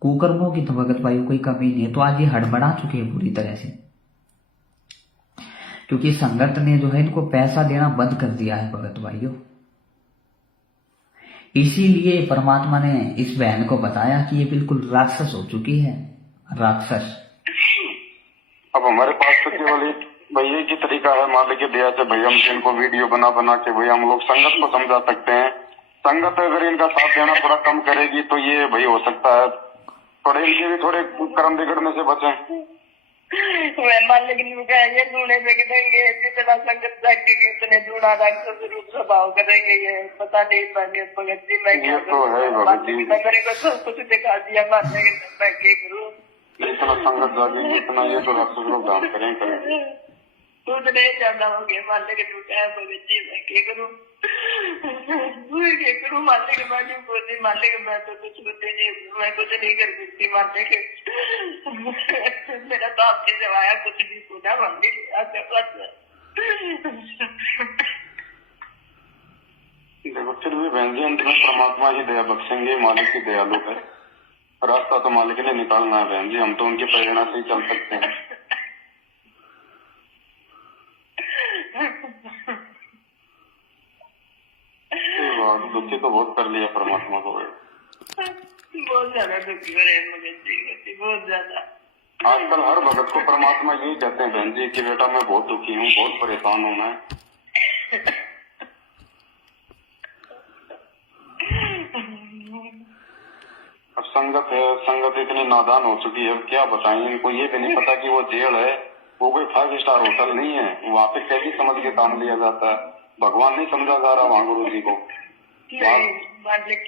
कुकर्मों की तो भगत भाइयों कोई कमी नहीं है। तो आज ये हड़बड़ा चुके हैं पूरी तरह से, क्योंकि संगत ने जो है इनको पैसा देना बंद कर दिया है भगत भाइयों। इसीलिए परमात्मा ने इस बहन को बताया कि ये बिल्कुल राक्षस हो चुकी है, राक्षस। अब हमारे पास तो केवल एक भाई एक ही तरीका है मालिक की दया से, भाई हम इनको वीडियो बना बना के भाई हम लोग संगत को समझा सकते हैं। संगत अगर इनका साथ देना थोड़ा कम करेगी तो ये भाई हो सकता है थोड़े इनके भी थोड़े कर्म बिगड़ने से बचे। मैं मालिक ये लूने बिक देंगे, जितना संगत जाएगी उतने लूना राक्षस रूप स्वभाव करेंगे। ये पता नहीं मैंने भगत जी मैं क्या तो है भगत जी, मेरे को सब कुछ दिखा दिया मारने के, मैं क्या करूँ? इतना संगत जागेगी इतना ये तो राक्षस लोग दान करेंगे। उतने ज्यादा हो गए मारने के टूटा है भगत जी, मैं क्या करूँ? क्या करूँ? मारने के बाद बोलती मारने के बाद तो कुछ बोलते नहीं, मैं कुछ नहीं कर सकती मारने के। मेरा तो आपके जवाया कुछ भी सुना मारने देखो फिर भी बहन जी अंत में परमात्मा ही दया बख्शेंगे, मालिक की दयालु है। रास्ता तो मालिक ने निकालना है बहन जी, हम तो उनकी प्रेरणा से ही चल सकते हैं। दुखी तो बहुत कर लिया परमात्मा को, बहुत ज्यादा दुखी करे भगत जी, बहुत ज्यादा। आजकल हर भगत को परमात्मा यही कहते हैं बहन जी कि बेटा मैं बहुत दुखी हूँ, बहुत परेशान हूँ मैं। अब संगत है, संगत इतनी नादान हो चुकी है, क्या बताएं इनको। ये भी नहीं पता कि वो जेल है, वो कोई 5 स्टार होटल नहीं है, वहाँ पे कैसे समझ के काम लिया जाता है। भगवान नहीं समझा जा रहा वहाँ गुरु जी को। मालिक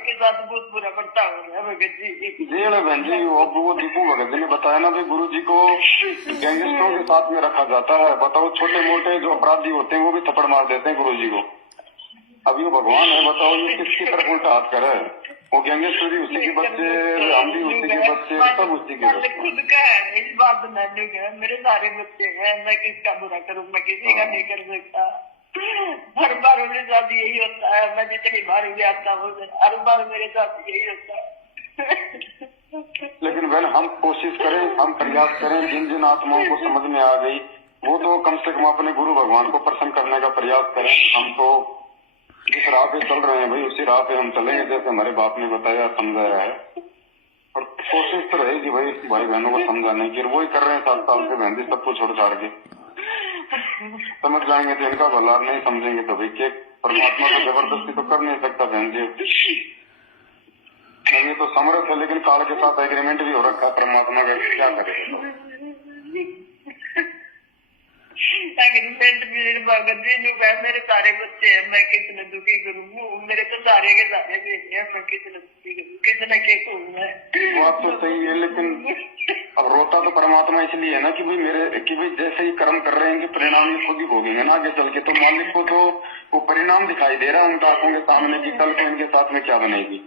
के साथ बहुत बुरा बर्ताव हो रहा है भगत जी। जेल है बहन जी। वो दीपू भगत जी ने बताया ना भाई गुरु जी को गैंगस्टरों के साथ में रखा जाता है। बताओ छोटे मोटे जो अपराधी होते हैं वो भी थप्पड़ मार देते हैं गुरु जी को। अब ये भगवान है, बताओ ये किसकी तरफ उल्टा हाथ करे। वो गैंगस्टर भी उसी के बच्चे, हम भी उसी के बच्चे, सब उसी के बच्चे। खुद का है इस बात में, मेरे सारे बच्चे हैं, मैं किसका बुरा करूँ? मैं किसी का नहीं कर सकता। हर बार मेरे साथ यही होता है, मैं जितनी बार भी आता हूँ हर बार मेरे साथ यही होता है। लेकिन बहन हम कोशिश करें, हम प्रयास करें, जिन जिन आत्माओं को समझ में आ गई वो तो कम से कम अपने गुरु भगवान को प्रसन्न करने का प्रयास करें। हम तो जिस राह पे चल रहे हैं भाई उसी राह पे हम चलेंगे जैसे हमारे बाप ने बताया समझाया है। और कोशिश तो रहेगी भाई बहनों को समझाने की, वही कर रहे हैं 7 साल से बहन जी, सब कुछ छोड़ छाड़ के। समझ जाएंगे तो इनका भला, नहीं समझेंगे तो भाई के परमात्मा को जबरदस्ती तो कर नहीं सकता बहन जी। ये तो समर्थ है लेकिन काल के साथ एग्रीमेंट भी हो रखा है परमात्मा का, क्या करेगा। मेरे सारे बच्चे हैं, मैं कितने दुखी करूँ? मेरे तो सारे के सारे बेटे हैं, मैं कितने दुखी करूँ? कितना के करूँ मैं? बात तो सही है लेकिन अब रोता तो परमात्मा इसलिए है ना कि भाई जैसे ही कर्म कर रहे हैं कि परिणाम ये खुद ही भोगेंगे ना आगे चल के। तो मालिक को तो वो परिणाम दिखाई दे रहा है उनका आंखों के सामने कि कल को इनके साथ में क्या बनेगी।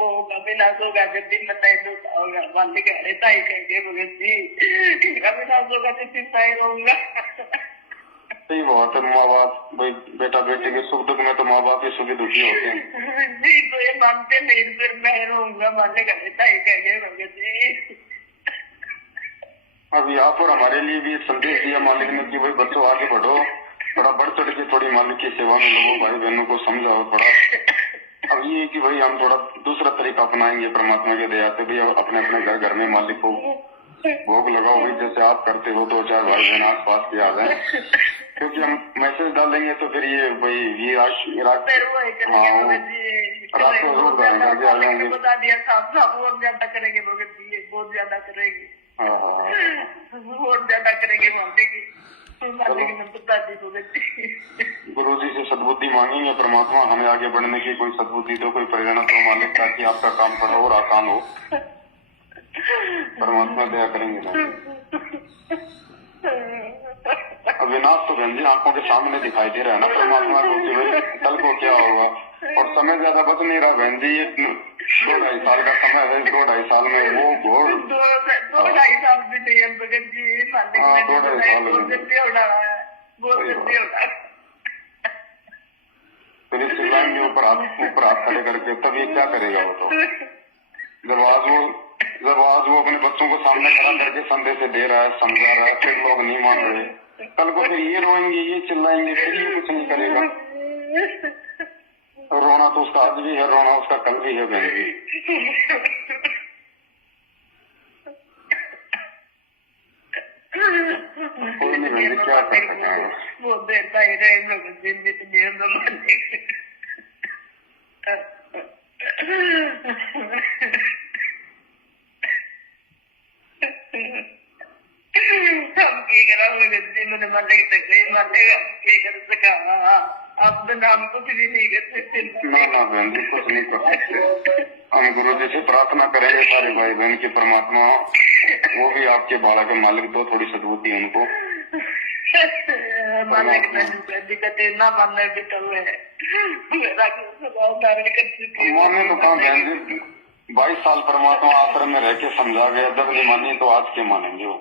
होगा विनाश होगा, गद्दी में तय होगा, मालिक रहता ही कहेंगे भगत जी इनका विनाश होगा तो फिर तय रहूंगा। सही बात है, माँ बाप भाई बेटा बेटे के सुख दुख में तो माँ बाप ही सुखी दुखी होते हैं जी। तो ये मानते नहीं, फिर मैं रहूंगा, मालिक रहता ही कहेंगे भगत जी। अभी आप और हमारे लिए भी एक संदेश दिया मालिक ने कि भाई बच्चों आगे बढ़ो, थोड़ा बढ़ चढ़ के थोड़ी मालिक की सेवा में लोगों भाई बहनों को समझाओ थोड़ा। अब ये कि भाई हम थोड़ा दूसरा तरीका अपनाएंगे परमात्मा की दया से। भाई अपने अपने घर में मालिक को भोग लगाओ भाई, जैसे आप करते हो 2-4 भाई बहन आस पास के आ जाए, क्योंकि हम मैसेज डालेंगे तो फिर ये भाई ये रात को जरूर करके आ जाएंगे। बता दिया साफ साफ, वो ज्यादा करेंगे भगत जी, बहुत ज्यादा करेंगे, बहुत ज्यादा करेंगे गुरु जी से सद्बुद्धि मांगेंगे परमात्मा हमें आगे बढ़ने की कोई सद्बुद्धि दो, कोई प्रेरणा दो मालिक, ताकि आपका काम बड़ा और आसान हो। परमात्मा दया करेंगे ना। अब विनाश तो बहन जी आंखों के सामने दिखाई दे रहा है ना परमात्मा को कि भाई कल को क्या होगा। और समय ज्यादा बच नहीं रहा बहन जी, 2-2.5 साल का समय है। 2-2.5 साल में वो घोर 2-2.5 साल भी नहीं है भगत जी, बहुत जल्दी होना है, बहुत जल्दी होना। फिर ये चिल्लाएंगे ऊपर हाथ खड़े करके, तब ये क्या करेगा वो? तो जब आज वो अपने बच्चों को सामने खड़ा करके संदेश दे रहा है, समझा रहा है, फिर लोग नहीं मान रहे, कल को फिर ये रोएंगे, ये चिल्लाएंगे, फिर ये कुछ नहीं करेगा। रोना तो उसका आज भी है, रोना उसका कल भी है बहन जी। कोई नहीं बहन जी, क्या कर सकते हैं। वो देता ही रहे लोग जिंदगी हम की करा मैंने मालिक तक मालेगा के कर सका। आप तो नाम कुछ भी नहीं कर सकते। ना बहन जी, कुछ नहीं कर सकते। हम गुरु जी से प्रार्थना करेंगे सारे भाई बहन की, परमात्मा वो भी आपके बाड़ा के मालिक दो थोड़ी सदबूती उनको। मालिक दिक्कत ना मानने भी चल रहे हैं माने तो कहा बहन जी, 22 साल परमात्मा आश्रम में रह के समझा गया, जब नहीं मानी तो आज के मानेंगे वो।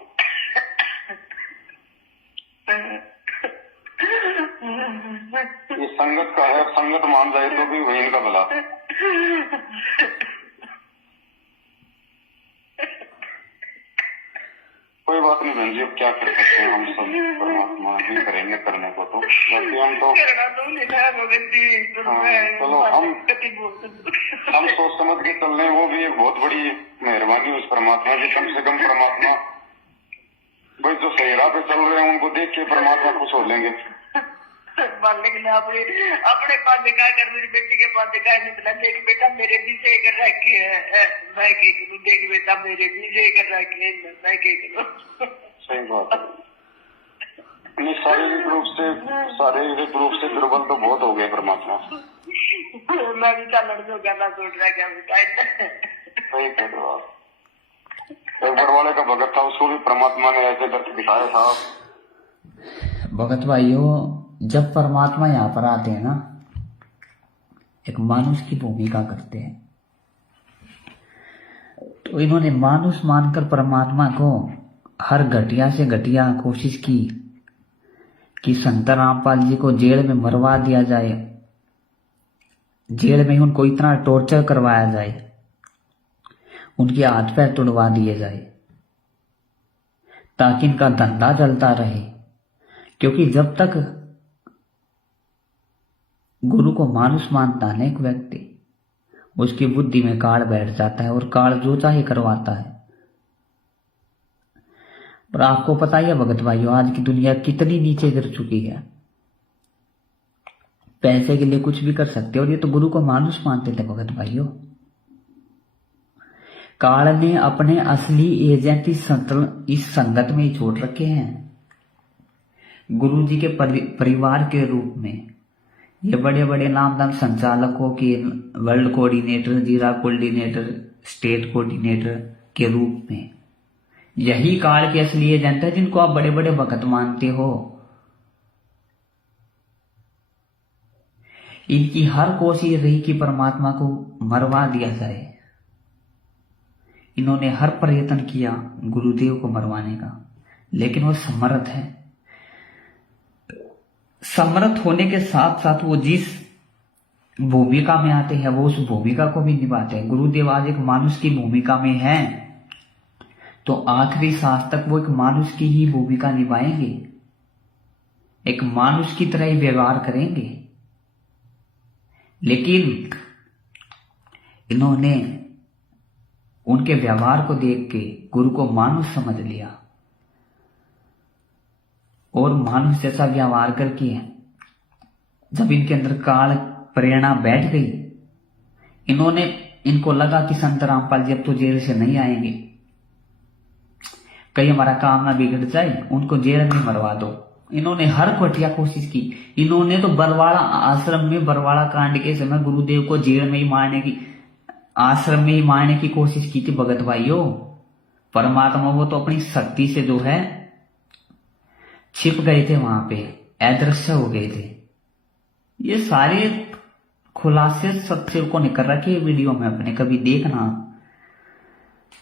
ये संगत का है, संगत मान जाए तो भी वही इनका भला। कोई बात नहीं बहन जी, अब क्या कर सकते हैं, हम सब परमात्मा ही करेंगे करने को। तो वैसे हम तो चलो हम सोच समझ के चल रहे हैं, वो भी एक बहुत बड़ी मेहरबानी उस परमात्मा की। कम से कम परमात्मा भाई जो सही राह पे चल रहे हैं उनको देख के परमात्मा खुश हो लेंगे। मालिक ने अपने पास दिखा कर मेरी बेटी के पास दिखाई निकला, देख बेटा मेरे भी से कर रखी है, मैं क्या करूँ, देख बेटा मेरे भी से कर रखी है, मैं क्या करूँ। सही बात है। नहीं, शारीरिक रूप से दुर्बल तो बहुत हो गए परमात्मा। मैं भी चलने जो गाना सोच रहा क्या बेटा। सही कह रहे हो आप। एक बड़वाड़े का भगत था, उसको भी परमात्मा ने ऐसे करके दिखाया था। भगत भाइयों, जब परमात्मा यहाँ पर आते हैं ना, एक मानुष की भूमिका करते हैं, तो इन्होंने मानुष मानकर परमात्मा को हर घटिया से घटिया कोशिश की कि संत रामपाल जी को जेल में मरवा दिया जाए, जेल में उनको इतना टॉर्चर करवाया जाए, उनके हाथ पैर तुड़वा दिए जाए, ताकि इनका धंधा चलता रहे। क्योंकि जब तक गुरु को मानुष मानता है एक व्यक्ति, उसकी बुद्धि में काल बैठ जाता है और काल जो चाहे करवाता है। पर आपको पता ही है भगत भाइयों, आज की दुनिया कितनी नीचे गिर चुकी है। पैसे के लिए कुछ भी कर सकते हो, और ये तो गुरु को मानुष मानते थे भगत भाइयों। काल ने अपने असली एजेंट इस संगत में ही छोड़ रखे हैं। गुरु जी के परिवार के रूप में ये बड़े बड़े नामदान संचालकों के वर्ल्ड कोऑर्डिनेटर, जिला कोऑर्डिनेटर, स्टेट कोऑर्डिनेटर के रूप में यही काल के असली एजेंट है, जिनको आप बड़े बड़े भगत मानते हो। इनकी हर कोशिश रही कि परमात्मा को मरवा दिया जाए। इन्होंने हर प्रयत्न किया गुरुदेव को मरवाने का, लेकिन वो समर्थ है। समर्थ होने के साथ साथ वो जिस भूमिका में आते हैं वो उस भूमिका को भी निभाते हैं। गुरुदेव आज एक मानुष की भूमिका में है, तो आखिरी सांस तक वो एक मानुष की ही भूमिका निभाएंगे, एक मानुष की तरह ही व्यवहार करेंगे। लेकिन इन्होंने उनके व्यवहार को देख के गुरु को मानुष समझ लिया और मानुष जैसा व्यवहार करके जब इनके अंदर काल प्रेरणा बैठ गई, इनको लगा कि संत रामपाल जी अब तो जेल से नहीं आएंगे, कहीं हमारा काम ना बिगड़ जाए, उनको जेल में मरवा दो। इन्होंने हर घटिया कोशिश की। इन्होंने तो बरवाड़ा आश्रम में बरवाड़ा कांड के समय गुरुदेव को जेल में ही मारने की, आश्रम में ही मारने की कोशिश की थी भगत भाइयों। परमात्मा वो तो अपनी शक्ति से जो है छिप गए थे, वहां पे अदृश्य हो गए थे। ये सारे खुलासे सत्सेवकों ने कर रखे वीडियो में अपने, कभी देखना।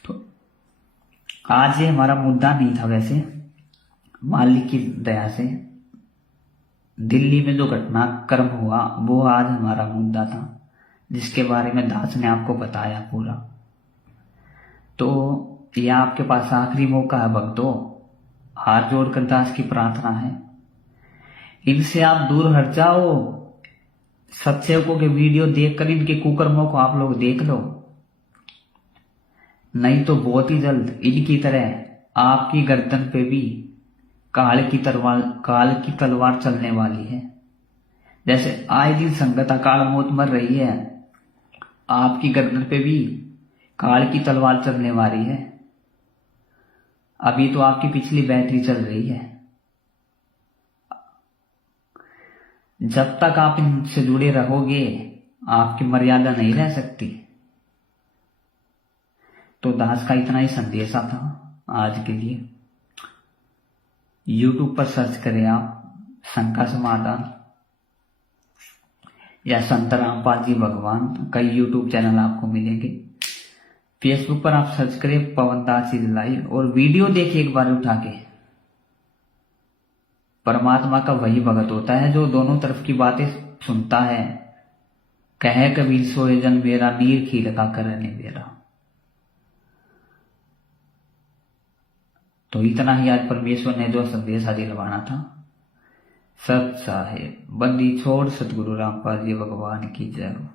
तो आज ये हमारा मुद्दा नहीं था वैसे, मालिक की दया से। दिल्ली में जो घटनाक्रम हुआ वो आज हमारा मुद्दा था, जिसके बारे में दास ने आपको बताया पूरा। तो यह आपके पास आखिरी मौका है भक्तों, हाथ जोड़कर दास की प्रार्थना है, इनसे आप दूर हट जाओ। सत्सेवकों के वीडियो देखकर इनके कुकर्मों को आप लोग देख लो, नहीं तो बहुत ही जल्द इनकी तरह आपकी गर्दन पे भी काल की तलवार चलने वाली है। जैसे आए दिन संगत अकाल मौत मर रही है, आपकी गर्दन पे भी काल की तलवार चलने वाली है। अभी तो आपकी पिछली बैटरी चल रही है, जब तक आप इनसे जुड़े रहोगे आपकी मर्यादा नहीं रह सकती। तो दास का इतना ही संदेशा था आज के लिए। YouTube पर सर्च करें आप शंका समाधान या संत रामपाल जी भगवान, कई YouTube चैनल आपको मिलेंगे। फेसबुक पर आप सर्च करें पवन दास इज लाइव और वीडियो देखिए एक बार उठा के। परमात्मा का वही भगत होता है जो दोनों तरफ की बातें सुनता है। कहे कबीर सोए जन मेरा, नीर खील का करने मेरा। तो इतना ही आज परमेश्वर ने जो संदेश दिलवाना था। सत साहेब बंदी छोड़ सतगुरु रामपाल जी भगवान की जय हो।